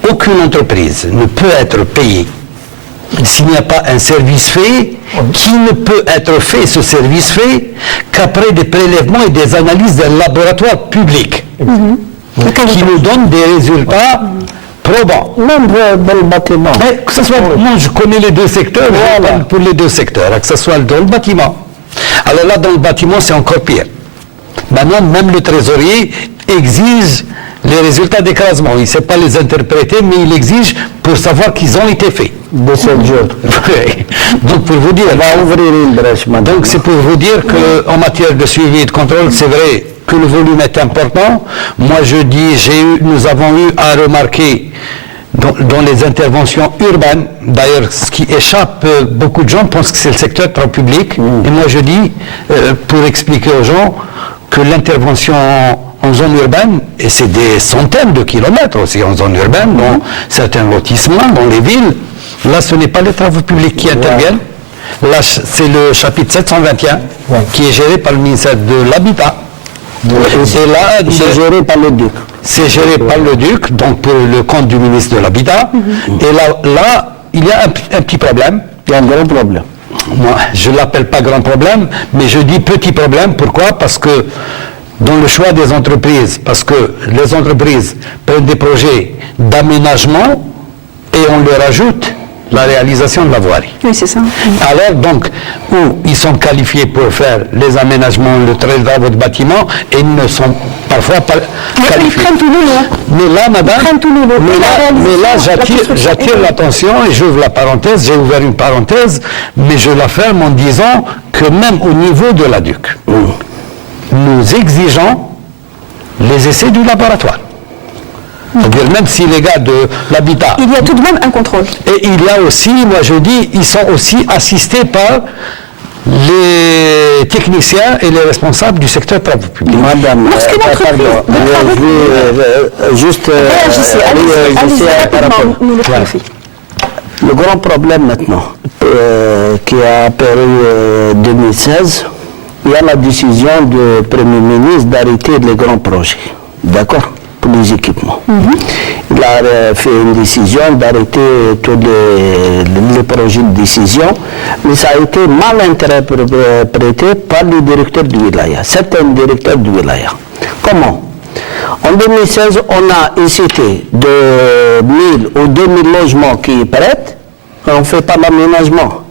aucune entreprise ne peut être payée s'il n'y a pas un service fait, qui ne peut être fait, ce service fait, qu'après des prélèvements et des analyses d'un laboratoire public, qui nous donne des résultats probants. Même dans le bâtiment. Mais que ce soit, moi je connais les deux secteurs, je parle pour les deux secteurs, que ce soit dans le bâtiment. Alors là, dans le bâtiment, c'est encore pire. Maintenant, même le trésorier exige les résultats d'écrasement. Il ne sait pas les interpréter, mais il exige pour savoir qu'ils ont été faits. De 7 jours. Donc pour vous dire, on va ouvrir une brèche maintenant. Donc c'est pour vous dire qu'en matière de suivi et de contrôle, c'est vrai que le volume est important. Moi, je dis, nous avons eu à remarquer dans les interventions urbaines, d'ailleurs, ce qui échappe, beaucoup de gens pensent que c'est le secteur public. Et moi, je dis, pour expliquer aux gens que l'intervention en zone urbaine, et c'est des centaines de kilomètres aussi en zone urbaine, dans certains lotissements, dans les villes, là, ce n'est pas les travaux publics qui interviennent. Là, c'est le chapitre 721 qui est géré par le ministère de l'Habitat. Et là, c'est géré par le Duc. C'est géré par le Duc, donc pour le compte du ministre de l'Habitat. Et là, il y a un petit problème. Il y a un grand problème. Moi, je ne l'appelle pas grand problème, mais je dis petit problème. Pourquoi? Parce que dans le choix des entreprises, parce que les entreprises prennent des projets d'aménagement et on leur ajoute la réalisation de la voirie. Oui, c'est ça. Alors, donc, où ils sont qualifiés pour faire les aménagements, le travaux de bâtiment, et ils ne sont parfois pas qualifiés. Ils prennent tout le lot. Mais là, madame, Ils prennent tout le lot. mais là, j'attire l'attention et j'ouvre la parenthèse, j'ai ouvert une parenthèse, mais je la ferme en disant que même au niveau de la DUC, nous exigeons les essais du laboratoire. C'est-à-dire, même si les gars de l'habitat... Il y a tout de même un contrôle. Et il y a aussi, moi je dis, ils sont aussi assistés par les techniciens et les responsables du secteur travaux publics. Madame, Lorsqu'une entreprise juste réagissez, allez-y rapidement, nous le préfet. Le grand problème maintenant, qui a apparu 2016, il y a la décision du Premier ministre d'arrêter les grands projets. D'accord? Pour les équipements. Il a fait une décision d'arrêter tous les projets de décision, mais ça a été mal interprété par les directeurs du wilaya, certains directeurs du wilaya. Comment? En 2016, on a incité de 1000 ou 2000 logements qui prêtent, on ne fait pas l'aménagement.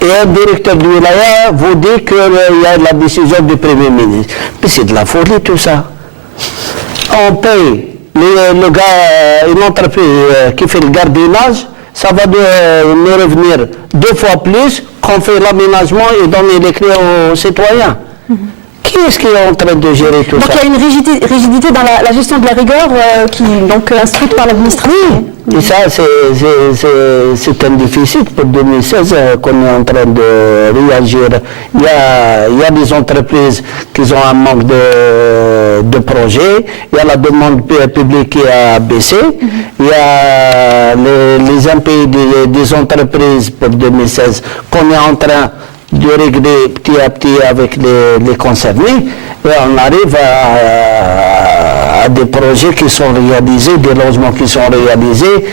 Et un directeur du wilaya vous dit qu'il y a la décision du Premier ministre. Mais c'est de la folie tout ça. On paye le gars, une entreprise qui fait le gardiennage, ça va nous revenir 2 fois plus qu'on fait l'aménagement et donner les clés aux citoyens. Qui est-ce qui est en train de gérer tout ça? Donc il y a une rigidité dans la gestion de la rigueur qui est donc instruite par l'administration. Et ça, c'est un déficit pour 2016 qu'on est en train de réagir. Il y a des entreprises qui ont un manque de projets, il y a la demande publique qui a baissé, il y a les impayés des entreprises pour 2016 qu'on est en train de régler petit à petit avec les concernés, et on arrive à des projets qui sont réalisés, des logements qui sont réalisés,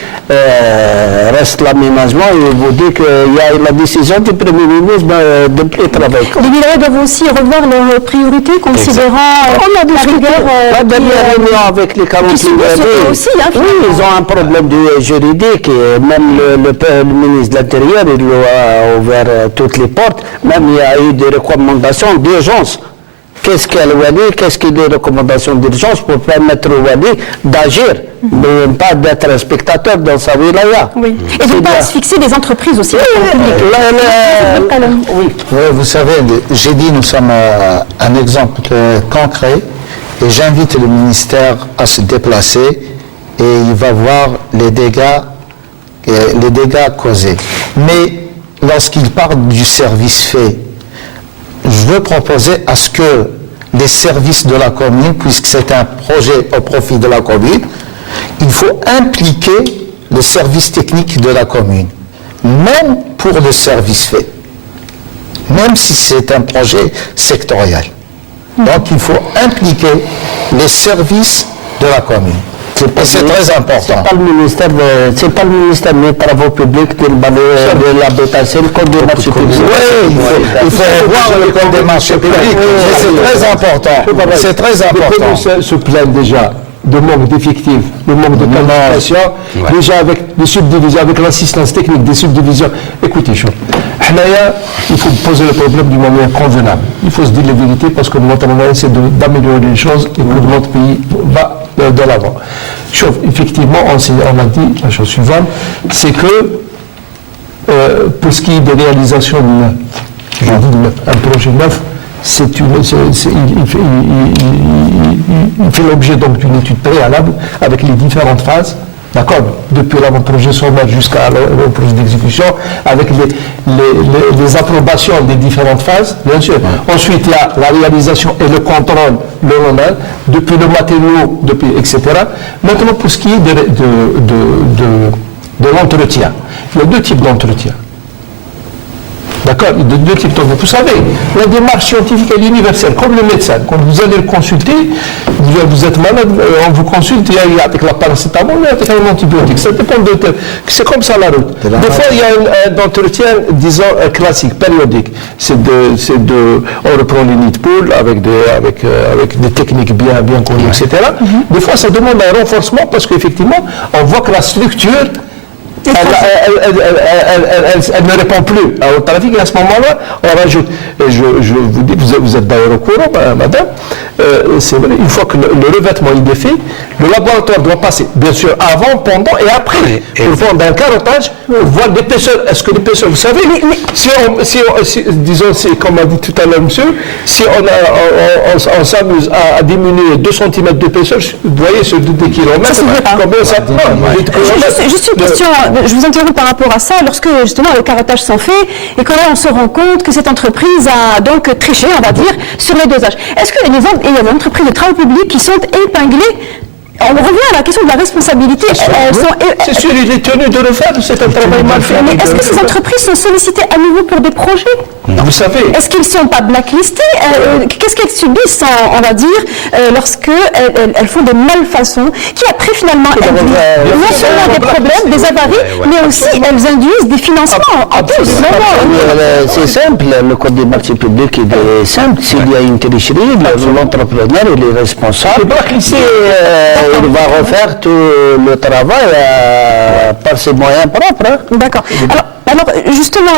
reste l'aménagement, et vous dit qu'il y a la décision du Premier ministre de plus travailler. Les villages doivent aussi revoir leurs priorités, considérant la rigueur. La dernière réunion avec les 40 aussi, hein, oui, ils ont un problème juridique, et même le ministre de l'Intérieur, il a ouvert toutes les portes, même il y a eu des recommandations d'urgence. Qu'est-ce qu'est le Wadi? Qu'est-ce qu'il y a des recommandations d'urgence pour permettre au Wadi d'agir, mais pas d'être un spectateur dans sa wilaya? Oui. Et de ne pas asphyxier des entreprises aussi. Oui, vous savez, j'ai dit nous sommes un exemple concret et j'invite le ministère à se déplacer et il va voir les dégâts causés. Mais lorsqu'il parle du service fait, je veux proposer à ce que les services de la commune, puisque c'est un projet au profit de la commune, il faut impliquer le service technique de la commune, même pour le service fait, même si c'est un projet sectoriel. Donc il faut impliquer les services de la commune. C'est très important. C'est pas le ministère des Travaux publics de l'habitat, c'est le code des marchés publics. Oui, il faut revoir le code des marchés publics. C'est très important. C'est très important. Se plaignent déjà de manque d'effectifs, de manque de qualification, déjà avec les subdivisions, avec l'assistance technique des subdivisions. Écoutez, il faut poser le problème d'une manière convenable. Il faut se dire la vérité parce que notre moyen, c'est d'améliorer les choses et que notre pays va de l'avant. Effectivement, on a dit la chose suivante, c'est que pour ce qui est des réalisations neufs, un projet neuf, il fait l'objet donc d'une étude préalable avec les différentes phases, d'accord, depuis l'avant-projet sommaire jusqu'à le projet d'exécution, avec les approbations des différentes phases, bien sûr. Ensuite, il y a la réalisation et le contrôle le lendemain, depuis le matériau, etc. Maintenant, pour ce qui est de l'entretien, il y a deux types d'entretien. D'accord, de deux types d'entretien. Vous savez, la démarche scientifique elle est universelle, comme le médecin. Quand vous allez le consulter, vous êtes malade, on vous consulte, il y a avec la paracétamol, il y a avec un antibiotique. Ça dépend de. C'est comme ça la route. Des fois, il y a un entretien, disons, classique, périodique. On reprend les nids de poule avec des techniques bien connues, etc. Des fois, ça demande un renforcement parce qu'effectivement, on voit que la structure. Elle ne répond plus au trafic et à ce moment-là, on rajoute. Et je vous dis, vous êtes d'ailleurs au courant, madame, c'est vrai, une fois que le revêtement est fait, le laboratoire doit passer, bien sûr, avant, pendant et après, pour prendre un carottage, voir l'épaisseur. Est-ce que l'épaisseur, vous savez, disons, comme a dit tout à l'heure monsieur, si on s'amuse à diminuer 2 cm d'épaisseur, vous voyez, sur 2 km, combien ça prend? Juste une question. Je vous interromps par rapport à ça, lorsque justement les carottages sont faits et que là on se rend compte que cette entreprise a donc triché, on va dire, sur les dosages. Est-ce qu'il y a des entreprises de travaux publics qui sont épinglées? On revient à la question de la responsabilité. C'est sûr, il est tenu de le faire, c'est un travail mal fait. Mais est-ce que ces entreprises sont sollicitées à nouveau pour des projets? Non. Vous savez. Est-ce qu'ils ne sont pas blacklistés? Qu'est-ce qu'elles subissent, on va dire, lorsqu'elles font des malfaçons qui après finalement induisent non seulement des problèmes, des avaries, mais aussi elles induisent des financements en plus. C'est simple, le code des marchés publics est simple. S'il y a une tricherie, l'entrepreneur il est responsable. Il va refaire tout le travail par ses moyens propres. D'accord. Alors justement,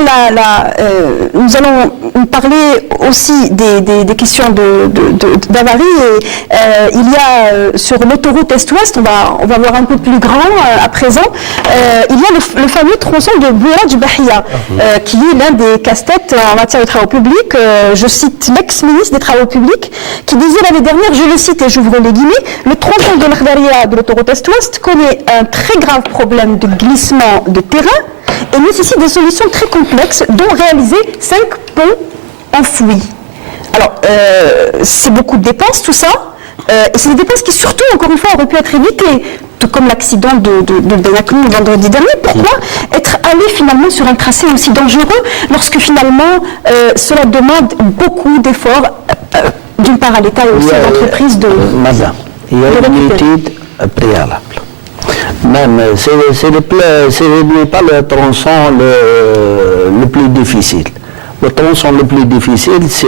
nous allons parler aussi des questions d'avarie. Il y a sur l'autoroute Est-Ouest, on va voir un peu plus grand à présent, il y a le fameux tronçon de Bouradj Bahia, qui est l'un des casse-têtes en matière de travaux publics. Je cite l'ex-ministre des Travaux publics qui disait l'année dernière, je le cite et j'ouvre les guillemets, le tronçon de l'Akhdaria de l'autoroute Est-Ouest connaît un très grave problème de glissement de terrain et nécessite des solutions très complexes, dont réaliser 5 ponts enfouis. Alors, c'est beaucoup de dépenses, tout ça, et c'est des dépenses qui, surtout, encore une fois, auraient pu être évitées, tout comme l'accident de Benaknou vendredi dernier. Pourquoi être allé finalement sur un tracé aussi dangereux, lorsque finalement, cela demande beaucoup d'efforts, d'une part à l'État et aussi à l'entreprise de... Madame, il y a une étude préalable. Même, ce n'est pas le tronçon le plus difficile. Le tronçon le plus difficile, c'est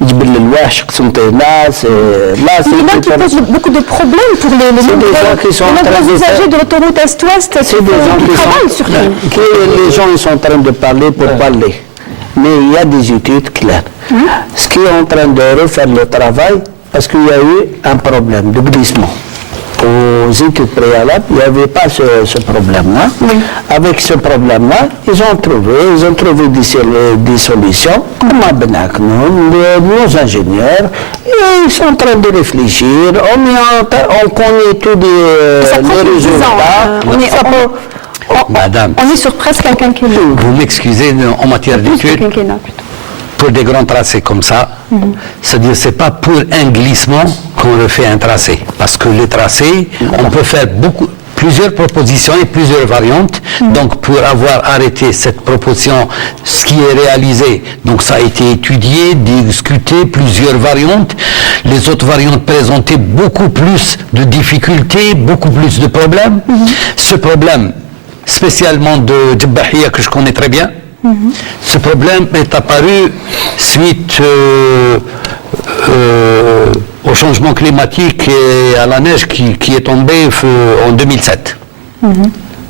Djibril El-Wash, là, qui pose beaucoup de problèmes pour les nombreux usagers de l'autoroute Est-Ouest. C'est des gens qui travaillent surtout. Les gens ils sont en train de parler pour parler. Mais il y a des études claires. Ce qui est en train de refaire le travail, parce qu'il y a eu un problème de glissement. Aux études préalables, il n'y avait pas ce problème-là. Avec ce problème-là, ils ont trouvé des solutions, comme à Benaknou, nos ingénieurs, et ils sont en train de réfléchir, on connaît tous les résultats. Madame, on est sur presque un quinquennat. Vous m'excusez, en matière d'études, pour des grands tracés comme ça, c'est-à-dire c'est pas pour un glissement qu'on refait un tracé, parce que les tracés, on peut faire plusieurs propositions et plusieurs variantes. Donc pour avoir arrêté cette proposition, ce qui est réalisé, donc ça a été étudié, discuté, plusieurs variantes. Les autres variantes présentaient beaucoup plus de difficultés, beaucoup plus de problèmes. Ce problème, spécialement de Djebahia, que je connais très bien, ce problème est apparu suite au changement climatique et à la neige qui est tombée en 2007.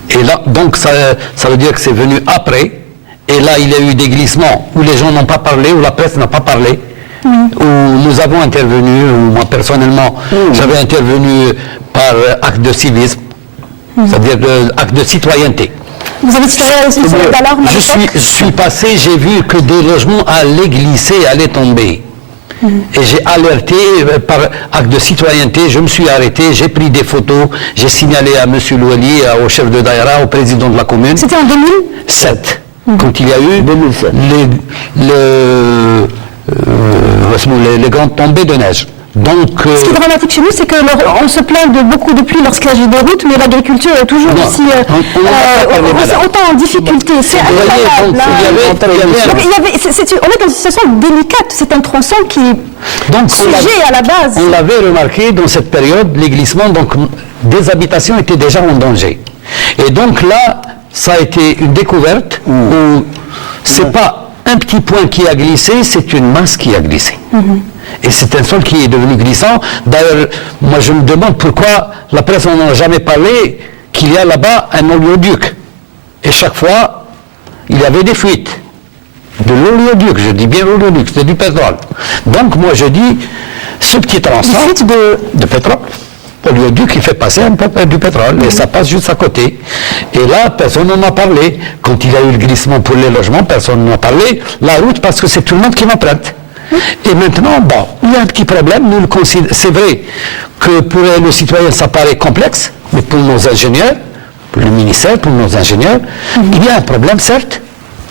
Et là, donc ça veut dire que c'est venu après, et là il y a eu des glissements où les gens n'ont pas parlé, où la presse n'a pas parlé, où nous avons intervenu, où moi personnellement j'avais intervenu par acte de civisme, c'est-à-dire acte de citoyenneté. Vous avez tiré la solution d'alarme à l'époque? Je suis passé, j'ai vu que des logements allaient glisser, allaient tomber. Et j'ai alerté par acte de citoyenneté, je me suis arrêté, j'ai pris des photos, j'ai signalé à M. Louali, au chef de Daïra, au président de la commune. C'était en 2007. Quand il y a eu les grandes tombées de neige. Donc, ce qui est dramatique chez nous, c'est qu'on se plaint de beaucoup de pluie lorsqu'il s'agit de routes, mais l'agriculture est toujours aussi autant en difficulté. C'est incroyable. On est dans une situation délicate. C'est un tronçon qui est sujet à la base. On l'avait remarqué dans cette période, les glissements, donc des habitations étaient déjà en danger. Et donc là, ça a été une découverte où c'est pas un petit point qui a glissé, c'est une masse qui a glissé. Et c'est un sol qui est devenu glissant. D'ailleurs, moi je me demande pourquoi la presse n'en a jamais parlé, qu'il y a là-bas un oléoduc. Et chaque fois, il y avait des fuites. De l'oléoduc, je dis bien l'oléoduc, c'est du pétrole. Donc moi je dis, ce petit tronçon de pétrole, l'oléoduc il fait passer un peu du pétrole et ça passe juste à côté. Et là, personne n'en a parlé. Quand il y a eu le glissement pour les logements, personne n'en a parlé. La route, parce que c'est tout le monde qui m'emprunte. Et maintenant, bon, il y a un petit problème. Nous le considérons. C'est vrai que pour le citoyen, ça paraît complexe, mais pour nos ingénieurs, pour le ministère, pour nos ingénieurs, il y a un problème, certes,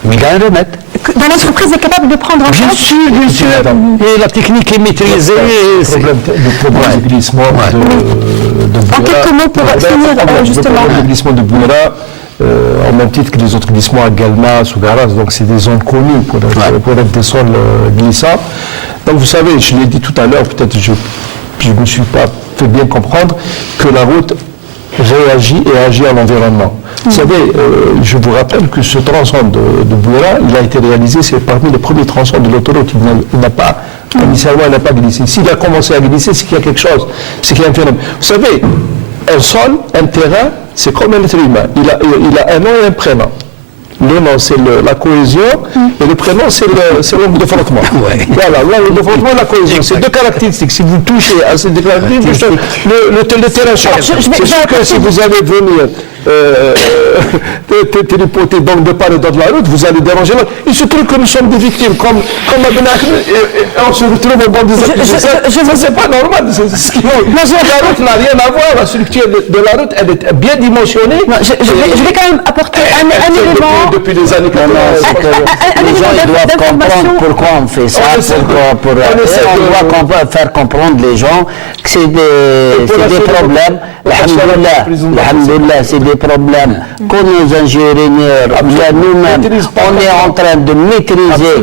mais il y a un remède. Dans l'entreprise est capable de prendre en Bien compte. sûr, bien sûr. Et la technique est maîtrisée. Le problème du glissement de Bouira. En quelques mots pour finir, justement. Le glissement de Bouira, en même titre que les autres glissements à Galmas ou Garas, donc c'est des zones connues pour être des sols glissants. Donc vous savez, je l'ai dit tout à l'heure, peut-être je ne me suis pas fait bien comprendre que la route réagit et agit à l'environnement. Vous savez, je vous rappelle que ce tronçon de Bouira, il a été réalisé, c'est parmi les premiers tronçons de l'autoroute. Il n'a pas, initialement, il n'a pas glissé. S'il a commencé à glisser, c'est qu'il y a quelque chose, c'est qu'il y a un phénomène. Vous savez, un sol, un terrain, c'est comme un être humain. Il a un nom et un prénom. Le nom, c'est la cohésion, et le prénom, c'est l'ongle de frottement. Voilà, l'ongle de frottement, la cohésion. C'est deux caractéristiques. Si vous touchez à ces deux caractéristiques, le terrain change. C'est sûr que si vous allez venir téléporter donc de part et d'autre de la route, vous allez déranger l'autre. Il se trouve que nous sommes des victimes, comme et on se retrouve au bord des accusés. C'est pas normal. La route n'a rien à voir. La structure de la route, elle est bien dimensionnée. Je vais quand même apporter un élément. Depuis des années 80. Les gens doivent comprendre pourquoi on fait ça. On doit faire comprendre les gens que c'est des problèmes. Alhamdoulilah, c'est des problèmes que nos ingénieurs, nous-mêmes, on est en train de maîtriser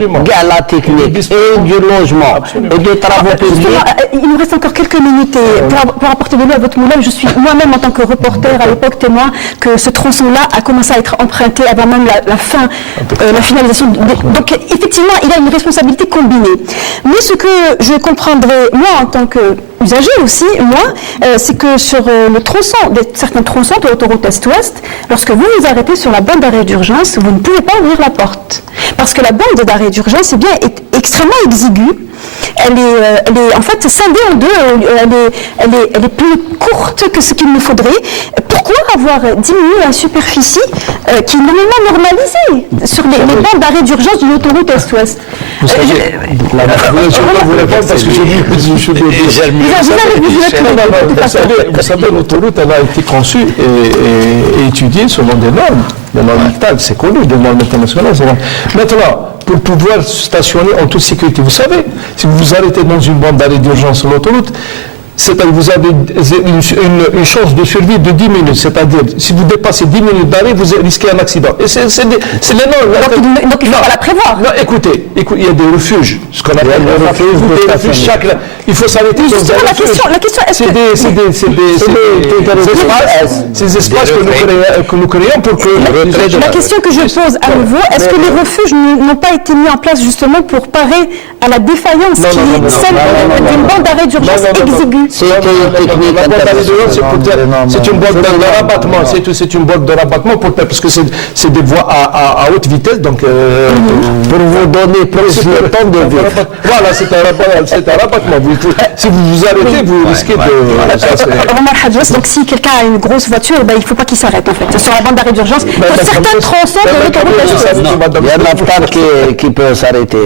la technique et du logement et des travaux publics. Il nous reste encore quelques minutes et pour apporter de l'eau à votre moulin, je suis moi-même en tant que reporter à l'époque témoin que ce tronçon-là a commencé à être emprunté avant même la fin, la finalisation. Donc effectivement, il a une responsabilité combinée. Mais ce que je comprendrais, moi en tant qu'usager aussi, c'est que sur le tronçon, certains tronçons de l'autoroute Est-Ouest, lorsque vous vous arrêtez sur la bande d'arrêt d'urgence, vous ne pouvez pas ouvrir la porte. Parce que la bande d'arrêt d'urgence est extrêmement exiguë. Elle est en fait scindée en deux, elle est plus courte que ce qu'il nous faudrait. Pourquoi avoir diminué la superficie qui est normalement normalisée sur les bandes d'arrêt d'urgence de l'autoroute Est-Ouest? Vous savez, je ne vais pas vous répondre parce que vous savez, l'autoroute, elle a été conçue et étudiée selon des normes ICTAD, c'est connu, des normes internationales. Maintenant, pour pouvoir stationner en toute sécurité, vous savez, si vous vous arrêtez dans une bande d'arrêt d'urgence sur l'autoroute, vous avez une chance de survie de 10 minutes, c'est-à-dire si vous dépassez 10 minutes d'arrêt, vous risquez un accident. Et c'est les normes. Donc il faut pas la prévoir. Non, écoutez, il y a des refuges, ce qu'on appelle des refuges. Il faut s'arrêter dans un refuge. La question est-ce que... C'est des espaces que nous créons pour que... La question que je pose à nouveau, est-ce que les refuges n'ont pas été mis en place justement pour parer à la défaillance qui est celle d'une bande d'arrêt d'urgence exiguë? C'est une technique La bande d'arrêt d'urgence, internationale. c'est une bande de rabattement. C'est une bande de rabattement parce que c'est des voies à haute vitesse. Donc, Pour vous donner plus le temps de vivre. voilà, c'est un rabattement. Si vous vous arrêtez, vous risquez de. Ça, c'est- Omar Hadjouas, donc si quelqu'un a une grosse voiture, il ne faut pas qu'il s'arrête en fait. Sur la bande d'arrêt d'urgence, pour certains tronçons de l'autoroute nationale. Il y a l'aftar qui peut s'arrêter.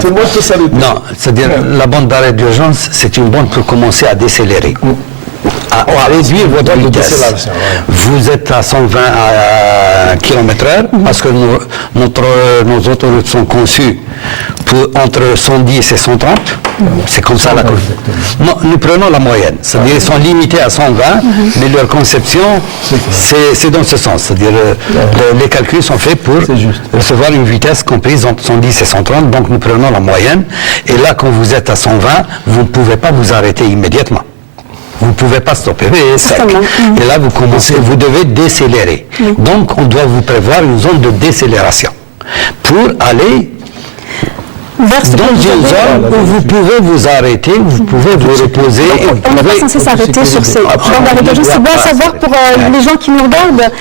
Tout le monde peut s'arrêter. Non, c'est-à-dire la bande d'arrêt d'urgence, c'est une bande pour commencer à décélérer. À réduire votre de vitesse. décélération, ouais. Vous êtes à 120 km/h parce que nos autoroutes sont conçues pour entre 110 et 130. C'est comme ça la courbe. Non, nous prenons la moyenne. C'est-à-dire ils sont limités à 120, mais leur conception, c'est dans ce sens. C'est-à-dire les calculs sont faits pour recevoir une vitesse comprise entre 110 et 130. Donc nous prenons la moyenne. Et là, quand vous êtes à 120, vous ne pouvez pas vous arrêter immédiatement. Vous ne pouvez pas stopper, sec. Et là, vous devez décélérer. Donc, on doit vous prévoir une zone de décélération pour aller Vers ce dans que une vous avez- zone où vous pouvez vous arrêter, vous pouvez vous reposer. et vous On n'est pas pouvez- censé s'arrêter sur ces bandes d'arrêt d'urgence. C'est bon à savoir pour les gens qui nous regardent.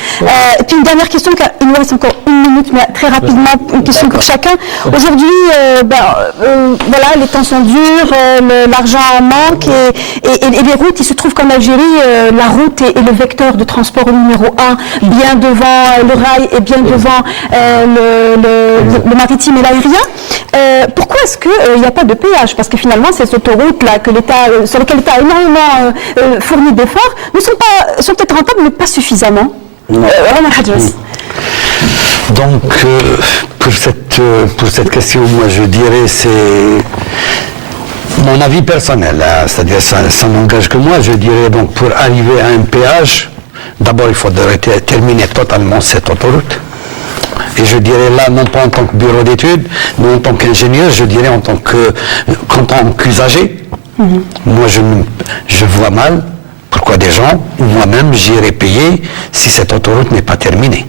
Et puis une dernière question, car il nous reste encore une minute, mais très rapidement, une question pour chacun. Aujourd'hui, voilà, les temps sont durs, l'argent manque et les routes, il se trouve qu'en Algérie, la route est le vecteur de transport numéro 1, bien devant le rail et bien devant le maritime et l'aérien. Pourquoi est-ce qu'il n'y a pas de péage? Parce que finalement, ces autoroutes-là sur lesquelles l'État a énormément fourni d'efforts sont peut-être rentables, mais pas suffisamment. Omar Hadjouas. Donc, pour cette question, moi je dirais c'est mon avis personnel, hein, c'est-à-dire ça n'engage que moi. Je dirais donc pour arriver à un péage, d'abord il faudrait terminer totalement cette autoroute. Et je dirais là, non pas en tant que bureau d'études, mais en tant qu'ingénieur, je dirais en tant qu'usager. Moi je vois mal pourquoi des gens, ou moi-même, j'irai payer si cette autoroute n'est pas terminée.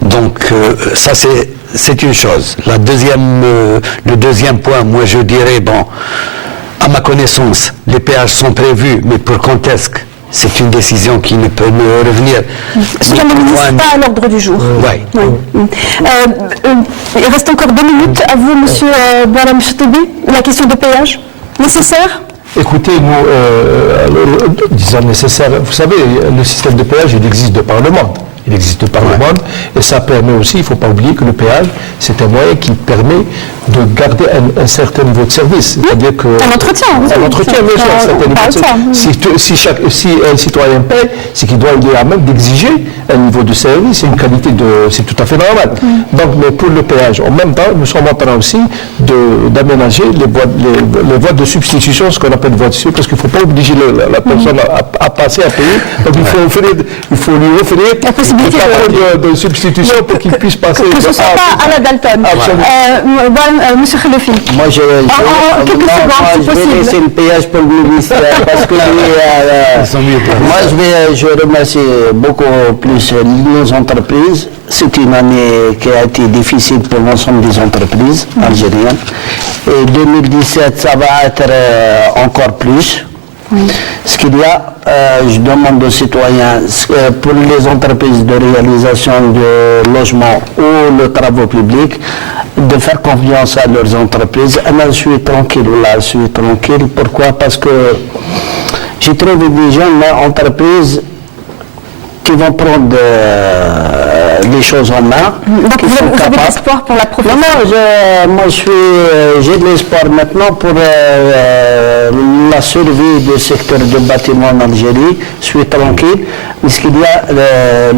Donc ça c'est une chose. Le deuxième point, moi je dirais, bon, à ma connaissance, les péages sont prévus, mais pour quand est-ce que c'est une décision qui ne peut me revenir. Monsieur le ministre, pas à l'ordre du jour. Oui. Il reste encore 2 minutes. À vous, monsieur Boualem Chatibi, la question de péage nécessaire? Écoutez, nous, disons nécessaire, vous savez, le système de péage, il existe de par le monde. Il existe de par le monde, et ça permet aussi, il ne faut pas oublier que le péage, c'est un moyen qui permet de garder un certain niveau de service. C'est-à-dire que... Un entretien, oui. Un entretien, bien sûr, un certain niveau de service. Si un citoyen paie, c'est qu'il est à même d'exiger un niveau de service et une qualité de... C'est tout à fait normal. Donc, mais pour le péage, en même temps, nous sommes en train aussi d'aménager les voies de substitution, ce qu'on appelle voies de substitution, parce qu'il ne faut pas obliger la personne à passer à payer. Donc, il faut lui offrir la possibilité de substitution pour qu'il puisse passer. Que ce ne soit pas à la Dalton. Monsieur Khalifi. Moi, je vais laisser le péage pour le ministère parce que je remercie beaucoup plus nos entreprises. C'est une année qui a été difficile pour l'ensemble des entreprises algériennes. Et 2017, ça va être encore plus. Ce qu'il y a, je demande aux citoyens, pour les entreprises de réalisation de logements ou de travaux publics, de faire confiance à leurs entreprises. Je suis tranquille, là, je suis tranquille. Pourquoi? Parce que j'ai trouvé des jeunes entreprises qui vont prendre les choses en main. Donc vous avez de l'espoir pour la profession? Non, j'ai de l'espoir maintenant pour la survie du secteur du bâtiment en Algérie. Je suis tranquille. Mais ce qu'il y a,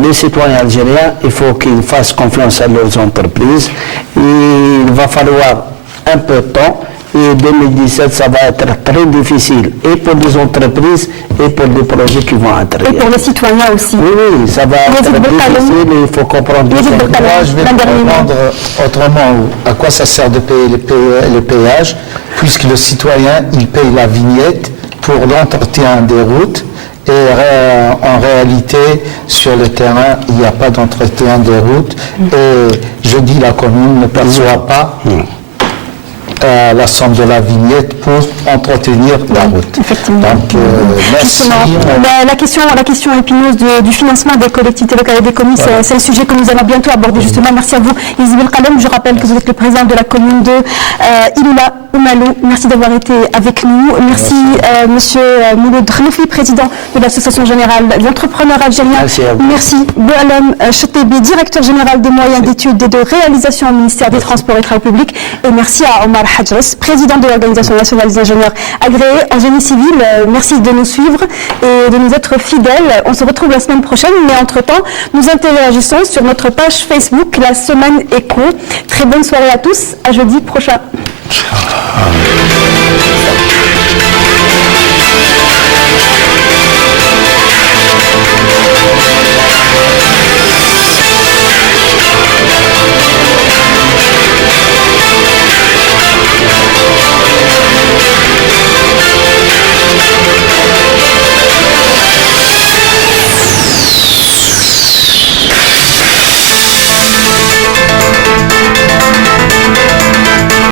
les citoyens algériens, il faut qu'ils fassent confiance à leurs entreprises. Il va falloir un peu de temps. Et 2017, ça va être très difficile, et pour les entreprises, et pour les projets qui vont intervenir. Et pour les citoyens aussi. Oui, ça va être difficile, il faut comprendre. Moi, je vais comprendre autrement à quoi ça sert de payer les péages, puisque le citoyen, il paye la vignette pour l'entretien des routes. Et en réalité, sur le terrain, il n'y a pas d'entretien des routes. Et je dis la commune ne perçoit pas la somme de la vignette pour entretenir la route. Effectivement. Donc, merci. Justement, la question épineuse du financement des collectivités locales et des communes, c'est le sujet que nous allons bientôt aborder justement. Merci à vous, Isabelle Kalem. Je rappelle que vous êtes le président de la commune de Iloula Oumalou. Merci d'avoir été avec nous. Merci, monsieur Mouloud Khnoufi, président de l'Association générale d'entrepreneurs algériens. Merci à vous. Merci, Boualem Chetebi, directeur général des moyens d'études et de réalisation au ministère des Transports et Travaux publics. Et merci à Omar Hadjres, président de l'Organisation nationale des ingénieurs agréés en génie civil. Merci de nous suivre et de nous être fidèles. On se retrouve la semaine prochaine, mais entre-temps, nous interagissons sur notre page Facebook, La Semaine Éco. Très bonne soirée à tous, à jeudi prochain.